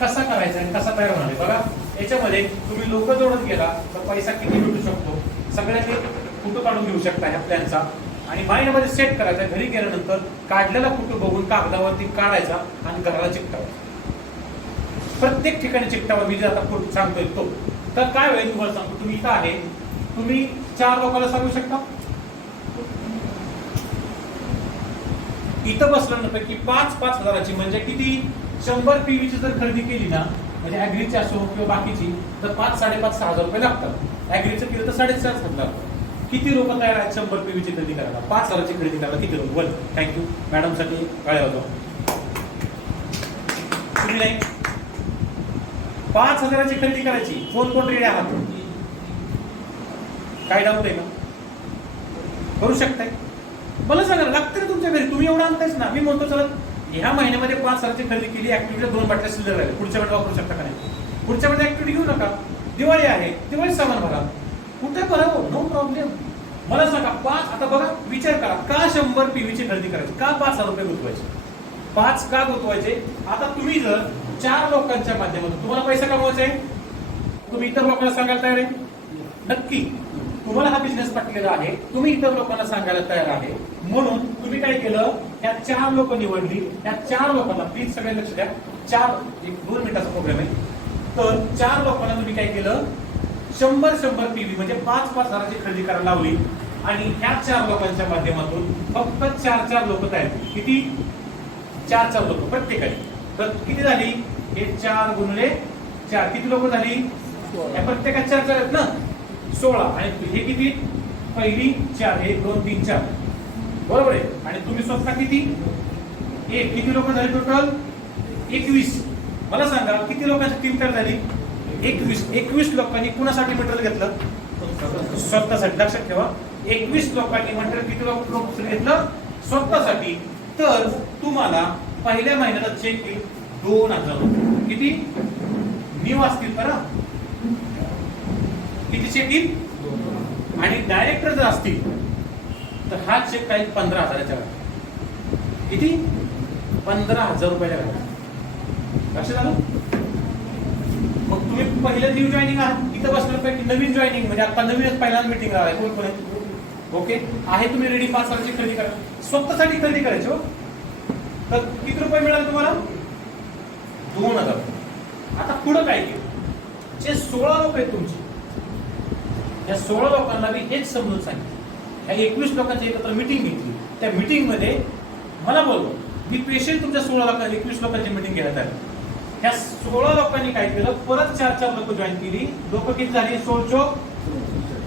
कसा करायचा आणि कसा तयार होणार आहे. बघा, याच्यामध्ये तुम्ही लोक जोडत गेला तर पैसा किती भेटू शकतो, सगळ्यांनी फोटो काढून घेऊ शकता ह्या प्लॅनचा आणि माइंडमध्ये सेट करायचा. घरी गेल्यानंतर काढलेला फोटो बघून कागदावरती काढायचा आणि घराला चिकटावायचा. प्रत्येक ठिकाणी चिकटावा. मी जे आता फोटो सांगतोय तो, तर काय होईल तुम्हाला सांगतो. तुम्ही इथं आहे, तुम्ही 4 लोकांना सांगू शकता. इथं बसल्यानंतर 5-5 हजाराची म्हणजे किती, 100 PVची जर खरेदी केली ना, म्हणजे ऍग्रीची असो किंवा बाकीची, तर 5-5.5-6 हजार रुपये लागतात. ऍग्रीचं केलं तर 4.5 हजार. किती लोक तयार आहेत 100 PVची खरेदी करायला, 5 हजाराची खरेदी करायला? किती लोक? बोल. थँक्यू मॅडम साठी काय होतो तुम्ही नाही. 5 हजाराची खरेदी करायची, कोण रेडी आहात? काय डाऊट आहे का? करू शकताय? मला सांगा, लागतं ना तुमच्या घरी, तुम्ही एवढं आणतायच ना. मी म्हणतो चला ह्या महिन्यामध्ये 5 हजाराची खरेदी केली, ऍक्टिव्हिटीला 2 बाटल्या शिल्लक राहिले, पुढच्या महिन्यात वापरू शकता का नाही? पुढच्या महिन्यात ऍक्टिव्हिटी घेऊ नका. दिवाळी आहे, दिवाळी सामान भरा, कुठे भरा, नो प्रॉब्लेम. मला सांगा, 5, आता बघा विचार करा, का 100 PVची खरेदी करायची, का 5,000 रुपये गुंतवायचे, 5 का गुंतवायचे? आता तुम्ही जर 4 लोकांच्या माध्यमातून तुम्हाला पैसा कमवायचा आहे, तुम्ही इतर लोकांना सांगायला तयार आहे? नक्की. तुम्हाला हा बिझनेस पटलेला आहे, तुम्ही इतर लोकांना सांगायला तयार आहे, म्हणून तुम्ही काय केलं, ह्या 4 लोक निवडली. त्या 4 लोकांना, प्लीज सगळे लक्ष द्या, 2 मिनिटाचा प्रोग्राम आहे. तर 4 लोकांना तुम्ही काय केलं, 100 PV म्हणजे 5-5 हजाराची खरेदी करायला लावली. आणि ह्या 4 लोकांच्या माध्यमातून फक्त 4 लोक तयार केली. किती? 4 लोक प्रत्येकाने. तर किती झाली? हे 4 गुणिले 4 किती लोक झाली? प्रत्येकात 4 आहेत ना, 16. आणि हे किती? पहिली 4, 1 2 3 4, बरोबर आहे. आणि तुम्ही स्वतः किती? 1. किती लोक झाले टोटल? 21. मला सांगा, किती लोकांची टीम तयार झाली? 21 लोकांनी कुणासाठी मटेरियल घेतलं? स्वतःसाठी. लक्षात ठेवा, 21 लोकांनी मटेरियल किती लोक घेतलं स्वतःसाठी, तर तुम्हाला पहिल्या महिन्याला चेक येईल 2000 रुपये. किती न्यू असतील बरं, किती चेक येईल? आणि डायरेक्टर जर असतील तर हा चेक काही 15,000च्या घरात. किती? 15,000 रुपयाच्या घरात. लक्षात आलं? मग तुम्ही पहिलं न्यू जॉईनिंग आहात, इथं बसण्यापैकी नवीन जॉईनिंग म्हणजे आता नवीनच पहिल्यांदा मीटिंग आहे. कोण कोण आहे? ओके आहे, तुम्ही रेडी 5 लाखाची खरेदी करा, स्वतःसाठी खरेदी करायची हो. तर किती रुपये मिळाले तुम्हाला? 2000. आता पुढं काय केलं? जे 16 लोक आहेत तुमची, या 16 लोकांना मी हेच समजून सांगितलं. या 21 लोकांची एकत्र मीटिंग घेतली. त्या मीटिंग मध्ये मला बोललो, मी पेशंट तुमच्या 16 लोकांची 21 लोकांची मीटिंग घेण्यात आली. ह्या 16 लोकांनी काय केलं, परत 4 लोक जॉईन केली. लोक किती झाली? 16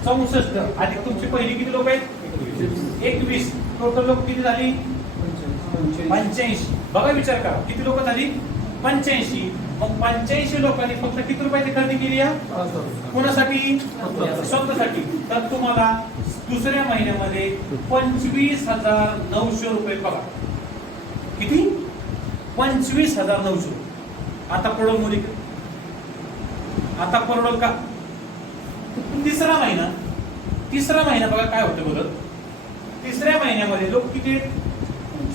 64 अधिक तुमची पहिली किती लोक आहेत? 21. टोटल लोक किती झाली? 85. बघा विचार करा, किती लोक झाली? 85. मग 85 लोकांनी फक्त किती रुपयाची खरेदी केली? कोणासाठी? स्वतःसाठी. तर तुम्हाला दुसऱ्या महिन्यामध्ये 25,900 रुपये पगार. किती? 25,900. आता पडोल मुली, आता पडोल का? तिसरा महिना बघा काय होतं बोलत. तिसऱ्या महिन्यामध्ये लोक किती?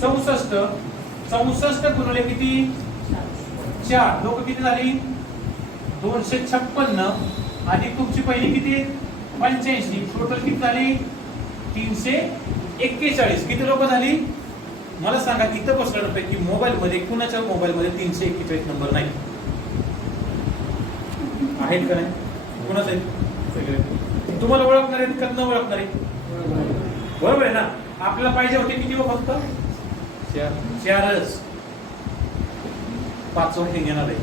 64 गुणिले किती? 4. लोक किती झाली? 256. अधिक तुमची पहिली किती? 85. टोटल किती झाली? 341. किती लोक झाली? मला सांगा, इथं बसल्यापैकी मोबाईल मध्ये कुणाच्या मोबाईल मध्ये 341 नंबर नाही आहेत का? नाही. कुणाच आहेत? तुम्हाला ओळखणार आहेत का न ओळखणार आहे? बरोबर आहे ना. आपल्याला पाहिजे होते किती? फक्त 4च. 5 हे घेणार आहे.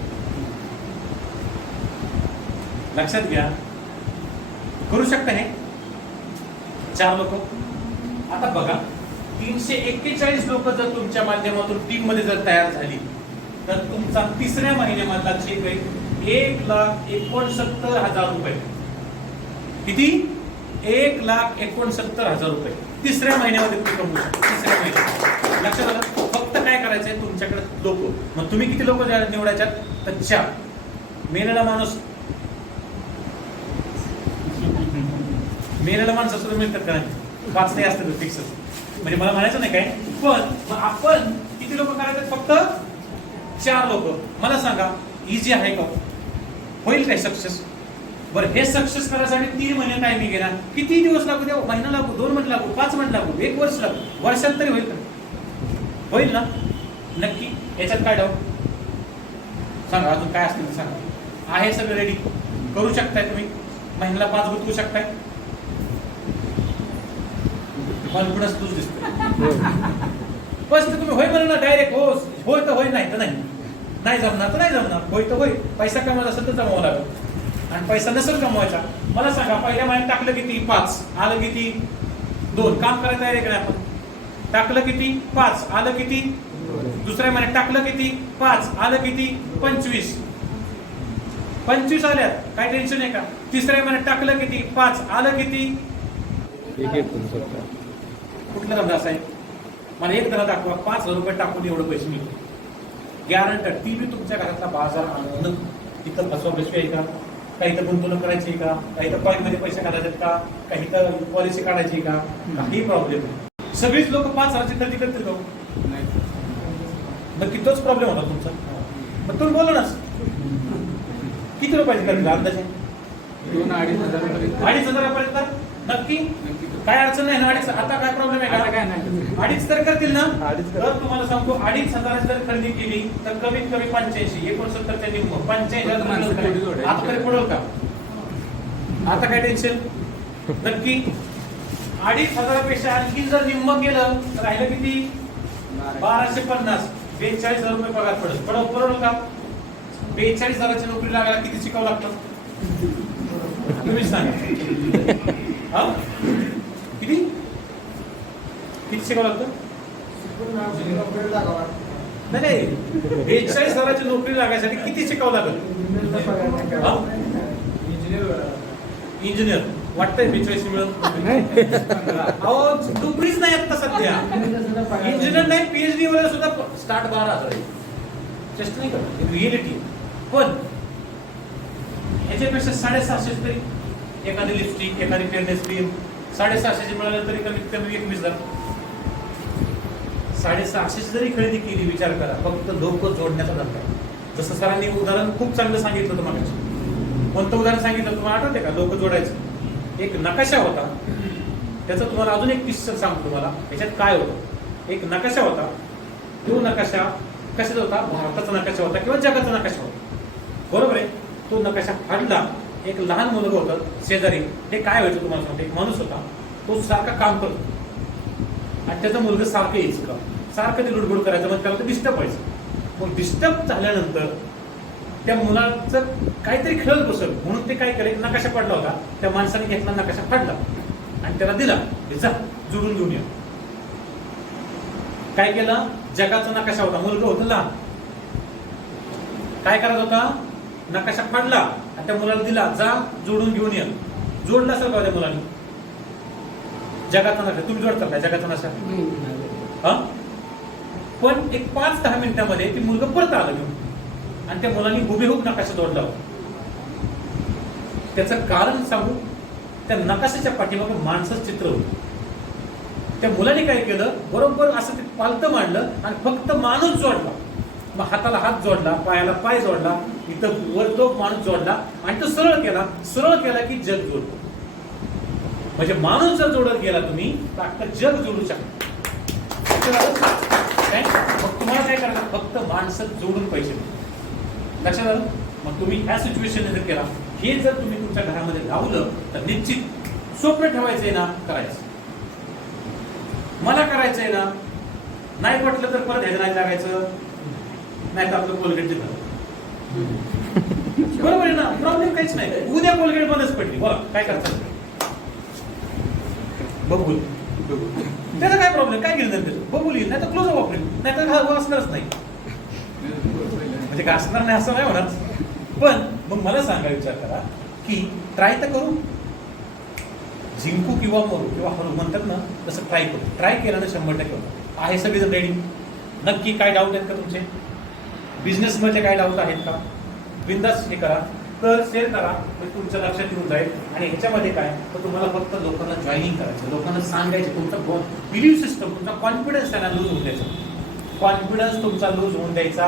लक्षात घ्या, करू शकता हे 4 लोक. आता बघा, 341 लोक जर तुमच्या माध्यमातून टीम मध्ये जर तयार झाली, तर तुमचा तिसऱ्या महिन्यामधला चेक आहे 1,69,000 रुपये. किती? 1,69,000 रुपये तिसऱ्या महिन्यामध्ये तुम्ही कमवू शकता. तिसऱ्या महिन्यात. लक्षात आलं? फक्त काय करायचंय, तुमच्याकडे लोक, मग तुम्ही किती लोक निवडायच्यात? तर 4. मेलेला माणूस सुद्धा मिळतात का? नाही. 5 नाही असतात फिक्स. म्हणजे मला म्हणायचं नाही काय, पण मग आपण किती लोक करायचे? फक्त 4 लोक. मला सांगा, इझी आहे का? होईल काय सक्सेस? बरं, हे सक्सेस करायसाठी 3 महिने टायमिंग घेणार. किती दिवस लागू द्या? महिना लागू, 2 महिने लागू, 5 महिने लागू, 1 वर्ष लागू, वर्षात तरी होईल का? होईल ना? नक्की. याच्यात काय डाऊट सांगा, अजून काय असतील सांगा. आहे सगळं रेडी, करू शकताय तुम्ही. महिन्याला 5 गुंतवू शकताय. कॉन्फिडन्स तूच दिसतो. बस तुम्ही होय म्हणा डायरेक्ट. होय तर होय, नाही तर नाही. नाही जमणार तर नाही जमणार. होय तर होय. पैसा कमवायचा असेल तर जमावा लागेल, आणि पैसा नसेल कमवायचा. मला सांगा, पहिल्या महिन्यात टाकलं किती? 5. आलं किती? 2. काम करायला तयार आहे का आपण? टाकलं किती? 5. आलं किती? दुसऱ्या महिन्यात टाकलं किती? 5. आलं किती? 25. 25 आल्यात, काय टेन्शन आहे का? तिसऱ्या महिन्यात टाकलं किती? 5. आलं किती? कुठलं धंदा असा आहे? मला एक धंदा दाखवा, 5,000 रुपये टाकून एवढं पैसे मिळतो. गॅरंटेड. ती बी तुमच्या घरातला बाजार आणून तिथं फसवा बसवी आहे का? काही तर गुंतवणूक करायची आहे का? काही तर कॉइन मध्ये पैसे काढायचे का? काही तर पॉलिसी काढायची का? काही प्रॉब्लेम नाही. सगळीच लोक 5,000ची खरेदी करतील का? नक्की तोच प्रॉब्लेम होता तुमचा. मग तुम्ही बोला ना, किती रुपयाची खरेदी अंदाजे? 2,500-2,500 नक्की. काय अडचण नाही ना? 2,500. आता काय प्रॉब्लेम आहे का? काय नाही. 2,500 तर करतील ना? तर तुम्हाला सांगतो, 2,500 जर खरेदी केली तर कमीत कमी 85. 69 च्या निम्म 85,000 आता तरी पडेल का? आता काय टेन्शन? नक्की. 2,500 पेक्षा आणखी जर निम्म गेलं तर राहिलं किती? 1,250. 42,000 रुपये पगार पडेल का? 42,000ची नोकरी लागायला किती शिकावं लागतं? तुम्ही सांगा. हा? किती शिकावं लागतं? नाही, 42,000ची नोकरी लागायसाठी किती शिकावं लागेल? इंजिनियर. वाटतंय 42 मिळत अहो नोकरीच नाही आता सध्या. इंजिनियर नाही पीएचडी वाला सुद्धा स्टार्ट 12,000 आहे. चेष्टा नाही करत, रिअलिटी. पण ह्याच्यापेक्षा 750 तरी एखादी लिपस्टिक एखादी फेअरनेस क्रीम 750 मिळालं तरी कमीत कमी 21,000. 750 जरी खरेदी केली विचार करा, फक्त लोक जोडण्याचा धंदा आहे. जसं सरांनी उदाहरण खूप चांगलं सांगितलं होतं मागाशी. कोणतं उदाहरण सांगितलं तुम्हाला आठवते का? लोक जोडायचं. एक नकाशा होता, त्याचा तुम्हाला अजून एक किस्सा सांगतो तुम्हाला. याच्यात काय होतं, एक नकाशा होता. तो नकाशा कशाचा होता? भारताचा नकाशा होता किंवा जगाचा नकाशा होता, बरोबर आहे. तो नकाशा फाडला. एक लहान मुलगा होतं शेजारी. ते काय व्हायचं तुम्हाला सांगतो, एक माणूस होता, तो सारखा काम करतो आणि त्याचा मुलगा सारखं यायचं का, सारखं ते लुडबुड करायचं, मग त्याला डिस्टर्ब व्हायचं. मग डिस्टर्ब झाल्यानंतर त्या मुलाचं काहीतरी खेळत बसलं म्हणून ते काय केलं, नकाशा पडला होता, त्या माणसाने घेतला नकाशा फाडला आणि त्याला दिला, जा जोडून घेऊन या. काय केलं, जगाचा नकाशा होता, मुलगा होता लहान, काय करत होता, नकाशा फाडला आणि त्या मुलाला दिला, जा जोडून घेऊन या. जोडला असेल का त्या मुलाने जगाचा नकाशा? तुम्ही जोडता काय जगाचा नकाशा? हा, पण एक 5-10 मिनिटांमध्ये ती मुलगा परत आला घेऊन आणि त्या मुलांनी हुबेहूब नकाशा जोडला होता. त्याचं कारण सांगू, त्या नकाशाच्या पाठीमागे माणसाचं चित्र होतं. त्या मुलाने काय केलं, बरोबर असं ते पालतं मांडलं आणि फक्त माणूस जोडला. मग हाताला हात जोडला, पायाला पाय जोडला, इथं वर तो माणूस जोडला आणि तो सरळ केला की जग जोडलं. म्हणजे माणूस जर जोडत गेला तुम्ही तर अख्खं जग जोडू शकता. मग तुम्हाला काय करायचं, फक्त माणसं जोडून पैसे द्या. लक्षात आलं? मग तुम्ही ह्या सिच्युएशन जर केला, हे जर तुम्ही तुमच्या घरामध्ये लावलं तर निश्चित स्वप्न ठेवायचंय ना, करायचं. मला करायचंय ना, नाही वाटलं तर परत ह्याचं नाही लागायचं, नाही तर आपलं कोलगेट जिथं. बरोबर आहे ना, प्रॉब्लेम काहीच नाही. उद्या कोलगेट बंदच पडली, बोला काय करतात, बघू त्याचा काय प्रॉब्लेम, काय केलं त्याचं, बघू येईल, नाही तर क्लोज वापरेल, नाही तर असणारच नाही. म्हणजे घासणार नाही असं नाही होणार. पण मग मला सांगा, विचार करा की ट्राय तर करू, जिंकू किंवा मरू किंवा हरू म्हणतात ना, तसं ट्राय करू. ट्राय केल्यानं 100% होतं. आहे सगळेजण रेडी? नक्की काय डाऊट आहेत का तुमचे? बिझनेसमध्ये काय डाऊट आहेत का? बिंदास हे करा, तर शेअर करा, म्हणजे तुमच्या लक्षात येऊन जाईल. आणि ह्याच्यामध्ये काय, तर तुम्हाला फक्त लोकांना जॉईनिंग करायचं, लोकांना सांगायचं, तुमचा बिलीव्ह सिस्टम, तुमचा कॉन्फिडन्स त्यांना लूज होऊन द्यायचा. कॉन्फिडन्स तुमचा लूज होऊन द्यायचा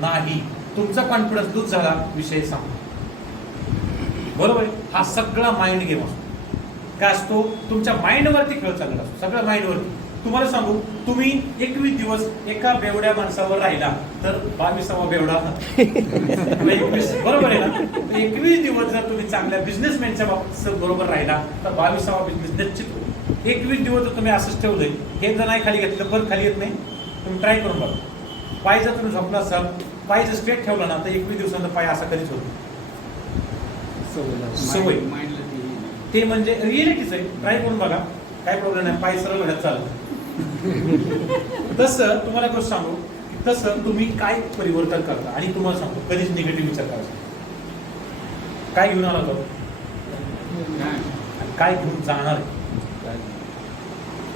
नाही. तुमचा कॉन्फिडन्स लूज झाला, विषय सांग, बरोबर आहे. हा सगळा माइंड गेम असतो. काय असतो, तुमच्या माइंडवरती खेळ चालला असतो, सगळ्या माइंडवरती. तुम्हाला सांगू, तुम्ही 21 दिवस एका बेवड्या माणसावर राहिला तर 22वा बेवडा 21, बरोबर आहे ना. 21 दिवस जर तुम्ही चांगल्या बिझनेसमॅनच्या बरोबर राहिला तर 22वा बिझनेस निश्चित होईल. 21 दिवस जर तुम्ही असंच ठेवलंय, हे जर नाही खाली घेतलं, परत खाली येत नाही. तुम्ही ट्राय करून बघा. पाय जर तुम्ही झोपला असाल, पाय जर स्ट्रेट ठेवला ना, तर 21 दिवसांचा पाय असा कधीच होतो. सवय, ते म्हणजे रिअलिटीच आहे. ट्राय करून बघा, काय प्रॉब्लेम नाही, पाय सरळ घडत चालत. तसं तुम्हाला गोष्ट सांगू, तसं तुम्ही काय परिवर्तन करता. आणि तुम्हाला सांगतो, कधीच निगेटिव्ह विचार करायचा. काय घेऊन आला होता, काय घेऊन जाणार आहे,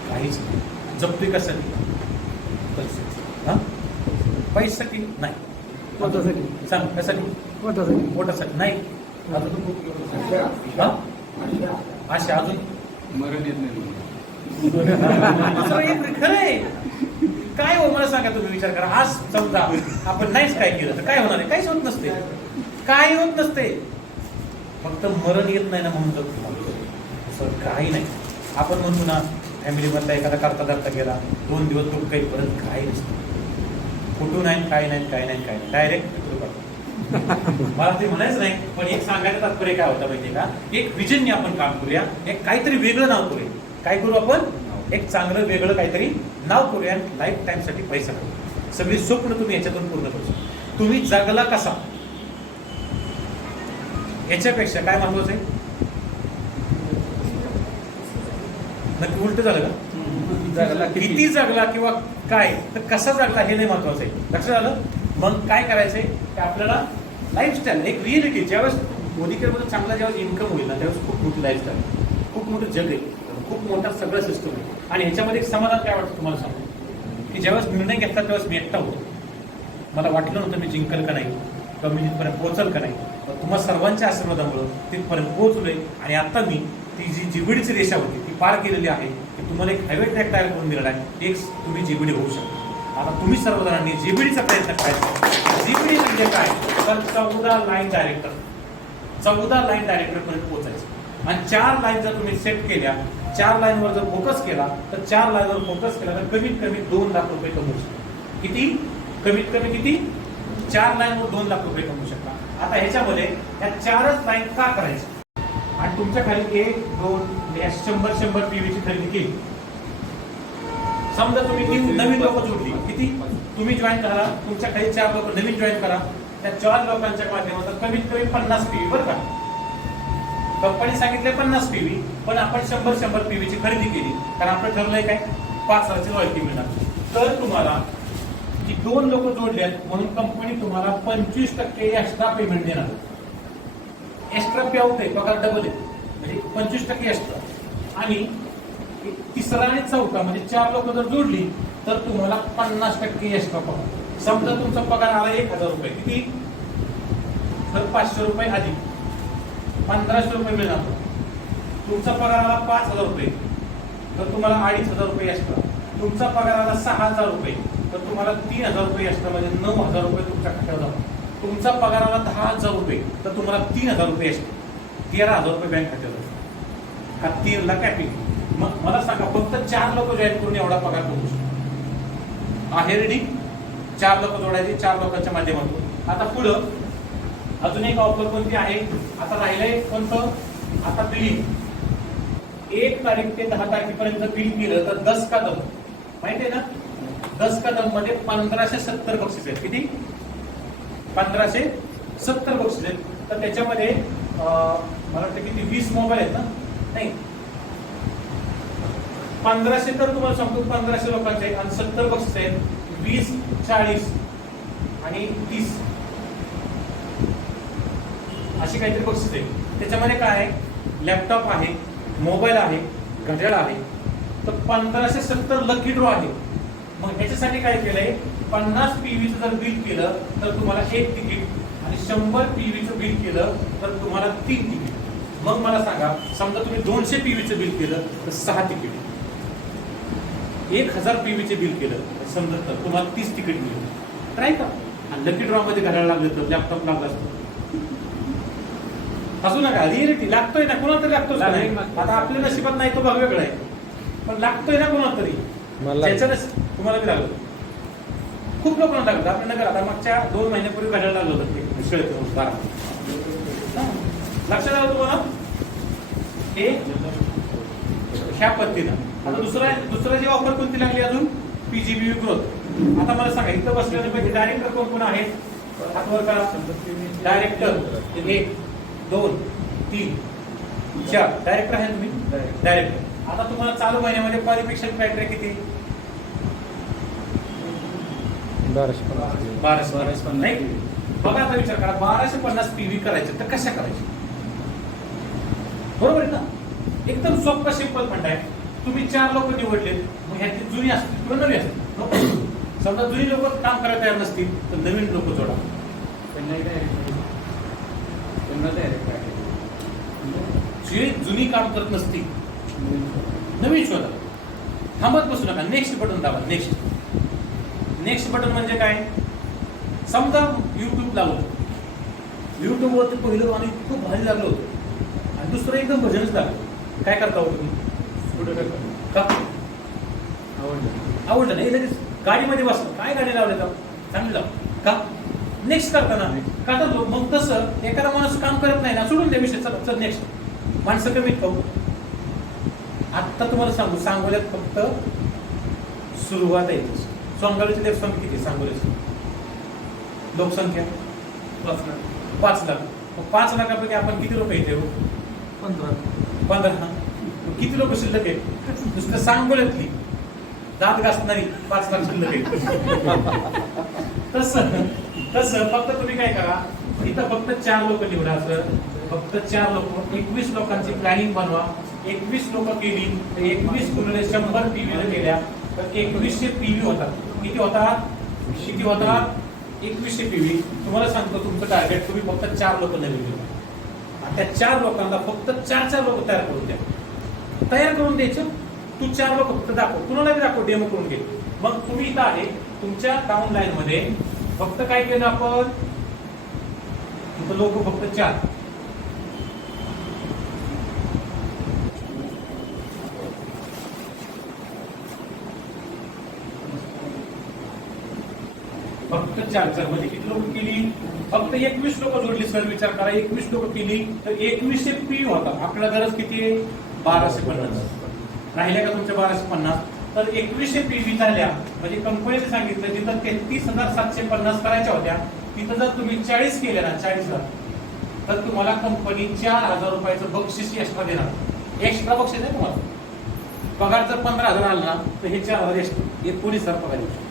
काहीच नाही. जपते कशासाठी, पैशासाठी नाही, सांग कशासाठी, पोटासाठी नाही, अशा अजून मरण येत नाही. खरंय. काय हो, मला सांगा, तुम्ही विचार करा, आज समजा आपण नाहीच काय केलं तर काय होणार आहे? काहीच होत नसते, काय होत नसते. फक्त मरण येत नाही ना म्हणून जगतो, काही नाही. आपण म्हणतो ना, फॅमिलीमधला एखादा करता धरता गेला, 2 दिवस दुःख, काही परत काही नसतं. कुठून नाही, काय नाही, डायरेक्ट मला ते म्हणायचं नाही. पण एक सांगायचं तात्पर्य काय होतं माहितीये का, एक विजनने आपण काम करूया, एक काहीतरी वेगळं नाव करूया. काय करू आपण, एक चांगलं वेगळं काहीतरी नाव करूया, लाईफ टाइम साठी पैसा करू. सगळी स्वप्न तुम्ही याच्यातून पूर्ण करू शकता. तुम्ही जगला कसा, याच्यापेक्षा काय महत्वाचं आहे? नक्की उलट झालं का? जगला किती जगला किंवा काय, तर कसा जगला हे नाही महत्वाचं आहे. लक्षात आलं? मग काय करायचंय, की आपल्याला लाईफस्टाईल, एक रिअलिटी, ज्यावेळेस मोदीकेअरमध्ये चांगला जेव्हा इन्कम होईल ना त्यावेळेस खूप मोठी लाईफस्टाईल, खूप मोठं जग आहे, खूप मोठा सगळं सिस्टम आहे. आणि ह्याच्यामध्ये एक समाधान काय वाटतं तुम्हाला सांगतो, की ज्यावेळेस निर्णय घेतला त्यावेळेस मी एकटा होतो. मला वाटलं नव्हतं मी जिंकल का नाही किंवा मी जिथपर्यंत पोहोचल का नाही. पण तुम्हा सर्वांच्या आशीर्वादामुळे तिथपर्यंत पोहोचलोय. आणि आता मी ती जी जीबीडीची रेषा होती ती पार केलेली आहे. की तुम्हाला एक हायवे ट्रॅक तयार करून दिलेला आहे, एक तुम्ही जीबीडी होऊ शकता. आता तुम्ही सर्वजणांनी जीबीडीचा प्रयत्न करायचा. जीबीडी म्हणजे काय, तर 14 लाईन डायरेक्टर, 14 लाईन डायरेक्टर पर्यंत पोहोचायचं. आणि 4 लाईन जर तुम्ही सेट केल्या, 4 लाईनवर जर फोकस केला, तर 4 लाईनवर फोकस केला तर कमीत कमी 2 लाख रुपये कमवू शकता. किती? कमीत कमी किती? 4 लाईनवर 2 लाख रुपये कमवू शकता. आता ह्याच्यामध्ये या 4च लाईन का करायच्या, आणि तुमच्या खाली 1, 2, 100 पीव्हीची खरेदी केली. समजा तुम्ही 3 नवीन लोक जोडली, किती? तुम्ही जॉईन करा, तुमच्या खाली 4 लोक नवीन जॉईन करा. त्या 4 लोकांच्या माध्यमातून कमीत कमी 50 पीव्ही, बरं का? कंपनी सांगितले 50 पीव्ही, पण आपण 100 पीव्हीची खरेदी केली. कारण आपण ठरलंय काय, 5,000ची रॉयल्टी मिळणार. तर तुम्हाला की 2 लोक जोडले म्हणून कंपनी तुम्हाला 25% एक्स्ट्रा पेमेंट देणार. एक्स्ट्रा पे आउट आहे, पगार डबल आहे, म्हणजे 25% एक्स्ट्रा. आणि तिसरा आणि चौथा म्हणजे 4 लोक जर जोडली तर तुम्हाला 50% एक्स्ट्रा पगार. समजा तुमचा पगार आला 1,000 रुपये, किती? तर 500 रुपये अधिक 1500 रुपये मिळणार. तुमचा पगार आला 5,000 रुपये तर तुम्हाला 2,500 रुपये एक्स्ट्रा. तुमचा पगार आला 6,000 रुपये तर तुम्हाला 3,000 रुपये एक्स्ट्रा, म्हणजे 9,000 रुपये तुमच्या खात्यावर जातात. तुमचा पगार आला 10,000 रुपये तर तुम्हाला 3,000 रुपये एक्स्ट्रा, 13,000 रुपये बँक खात्यावर जातात. हा 3 ला कॅपिंग. मग मला सांगा, फक्त 4 लोक जॉईन करून एवढा पगार करू शकतो. आहे रेडी? 4 लोक जोडायचे, 4 लोकांच्या माध्यमातून. आता पुढं अजून एक ऑफर कोणती आहे? आता राहिलंय कोणतं? आता बिलिंग. 1 तारीख ते 10 तारखेपर्यंत बिल केलं तर 10 का दम, माहिती आहे ना? 10 का दम मध्ये 1570 बक्षीस आहेत. किती? 1570 बक्षीस आहेत. तर त्याच्यामध्ये मला वाटतं किती 20 मोबाईल आहेत ना? नाही, 1500 तर तुम्हाला सांगतो 1500 लोकांचे आहेत. आणि 70 बक्षीस आहेत. 20, 40 आणि 30 अशी काहीतरी बक्षीस आहे. त्याच्यामध्ये काय आहे? लॅपटॉप आहे, मोबाईल आहे, घड्याळ आहे. तर 1570 लकी ड्रॉ आहे. मग ह्याच्यासाठी काय केलंय, 50 पीव्हीचं जर बिल केलं तर तुम्हाला 1 तिकीट, आणि 100 पीव्हीचं बिल केलं तर तुम्हाला 3 तिकीट. मग मला सांगा, समजा तुम्ही 200 पीव्हीचं बिल केलं तर 6 तिकीट, 1000 पीव्हीचे बिल केलं समजा तर तुम्हाला 30 तिकीट मिळेल. ट्राय करा. आणि लकी ड्रॉ मध्ये घड्याळ लागलं तर, लॅपटॉप लागला असतो. असू नका, रिअलिटी लागतोय ना, कोणाला तरी लागतोच का नाही? आता आपल्या नशिबात नाही तो भाग वेगळा आहे, पण लागतोय ना कोणाला तरी. त्याच्याने तुम्हाला बी लागलं. खूप लोकांना लागलं. आपल्या नगर आता मागच्या 2 महिन्यापूर्वी घड्याळ लागलं होतं शेळत 12. लक्षात आलं तुम्हाला? हे ह्या पद्धतीनं. आता दुसरं जी ऑफर कोणती लागली अजून? पीजीबीव्ही ग्रोथ. आता मला सांगा, इथं बसलेल्यापैकी डायरेक्टर कोण कोण आहेत? हातवर करा. डायरेक्टर 1, 2, 3, 4 डायरेक्टर आहे तुम्ही? डायरेक्टर. आता तुम्हाला चालू महिन्यामध्ये क्वालिफिकेशन क्रायटेरिया किती? 1250 नाही. बघा आता विचार करा, 1250 पीव्ही करायचे तर कशा करायचे? बरोबर आहे ना? एकदम सोपा सिंपल फंड आहे. तुम्ही 4 लोक निवडले, मग ह्याची जुनी असतील किंवा नवी असतील. समजा जुनी लोक काम करायला तयार नसतील तर नवीन लोक जोडा. जे जुनी काम करत नसतील नवीन शोधा. थांबत बसू नका. नेक्स्ट बटन दाबा. नेक्स्ट बटन म्हणजे काय? समजा युट्यूब लावलं, युट्यूबवरती पहिलं आणि खूप भारी लागलं होतं आणि दुसरं एकदम भजनच लागलं. काय करता हो तुम्ही? का आवडलं नाही, लगेच गाडीमध्ये बसलं. काय गाडी लावले तर चांगली लाव का? नेक्स्ट करताना का तर मग तसं एखादा माणूस काम करत नाही ना, सोडून द्या विषय. चल नेक्स्ट. माणसं कमीत कमी. आत्ता तुम्हाला सांगू, सांगोल्यात फक्त सुरुवात आहे. सांगोल्याची लोकसंख्या किती? सांगोल्याची लोकसंख्या 5 लाख. 5 लाखापैकी आपण किती लोक येते? 15. किती लोक शिल्लक आहे? नुसतं सांगोल्यातली दात घासणारी 5 लाख शिल्लक आहे. तसं फक्त तुम्ही काय करा, इथं फक्त 4 लोक निवडा. असं फक्त 4 लोक, 21 लोकांची प्लॅनिंग बनवा. 21 लोक केली तर 21 गुणिले 100 पीव्ही केल्या तर 2100 पीव्ही होतात. किती होतात? 2100 पीव्ही. तुम्हाला सांगतो तुमचं टार्गेट तुम्ही फक्त 4 लोक नवीन आणि त्या 4 लोकांना फक्त 4 लोक तयार करून द्या. तयार करून द्यायचं. तू 4 लोक फक्त दाखव, कुणाला बी दाखव, डेमो करून घे. मग तुम्ही इथं आहे तुमच्या डाऊन लाईन मध्ये फक्त काय केलं आपण, इथं लोक फक्त 4. फक्त 4 मध्ये किती लोक केली? फक्त 21 लोक जोडली. सर विचार करा, 21 लोक केली तर 2100 पी होता. आपल्याला गरज किती आहे? 1250. राहिल्या का तुमच्या 1250? तर 2100 पीव्ही झाल्या म्हणजे कंपनीने सांगितलं जिथं 33,750 करायच्या होत्या तिथं जर तुम्ही 40 केल्या ना, 40,000 तर तुम्हाला कंपनी 4,000 रुपयाचं बक्षीस एक्स्ट्रा देणार. एक्स्ट्रा बक्षीस आहे तुम्हाला. पगार जर 15,000 आला ना तर हे 4,000 एक्स्ट्रा. हे 19,000 पगार येऊ शकतो.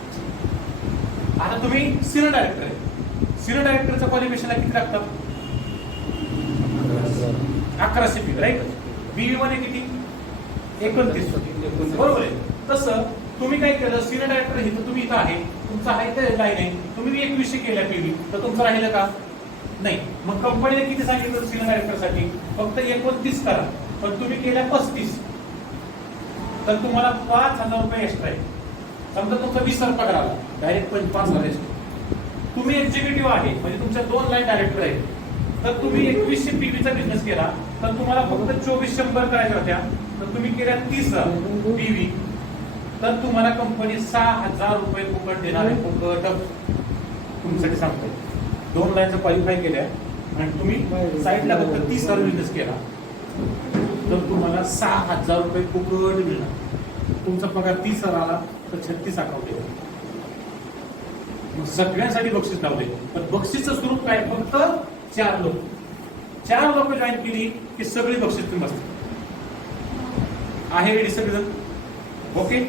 आता तुम्ही सिनियर डायरेक्टर आहे. सिनियर डायरेक्टरचं क्वालिफिकेशनला किती लागतं? 1100 पी, राईट. बीव्ही मध्ये किती? 29. बरोबर आहे. तसं तुम्ही काय केलं, सिनियर डायरेक्टर इथं तुम्ही इथं आहे, तुमचं आहे ते लाईन आहे, तुम्ही 2100 केल्या पीव्ही तर तुमचं राहिलं का? नाही. मग कंपनीने किती सांगितलं सिनियर डायरेक्टरसाठी? फक्त 29 करा. पण तुम्ही केल्या 35 तर तुम्हाला 5,000 रुपये एक्स्ट्रा आहे. समजा तुमचा 20,000 पगार आला, डायरेक्ट 5,000 एक्स्ट्रा. तुम्ही एक्झिक्युटिव्ह आहे म्हणजे तुमच्या 2 लाईन डायरेक्टर आहेत तर तुम्ही 2100 पीव्हीचा बिझनेस केला तर तुम्हाला फक्त 2400 करायच्या होत्या तर तुम्ही केल्या 30,000 पीव्ही तर तुम्हाला कंपनी 6,000 रुपये फुकट देणार आहे. फुकट तुमच्यासाठी सांगतोय. 2 लाईनचं क्वालिफाय केल्या आणि तुम्ही साईडला फक्त 30,000 बिझनेस केला तर तुम्हाला 6,000 रुपये फुकट मिळणार. तुमचा पगार 30,000 आला तर 36 अकाउंट येईल. सगळ्यांसाठी बक्षीस लावले पण बक्षीसचं स्वरूप काय? फक्त 4 लोक. 4 लोक जॉईन केली की सगळी बक्षीस तुम्ही बसते. आहे रेडी सगळेजण? ओके.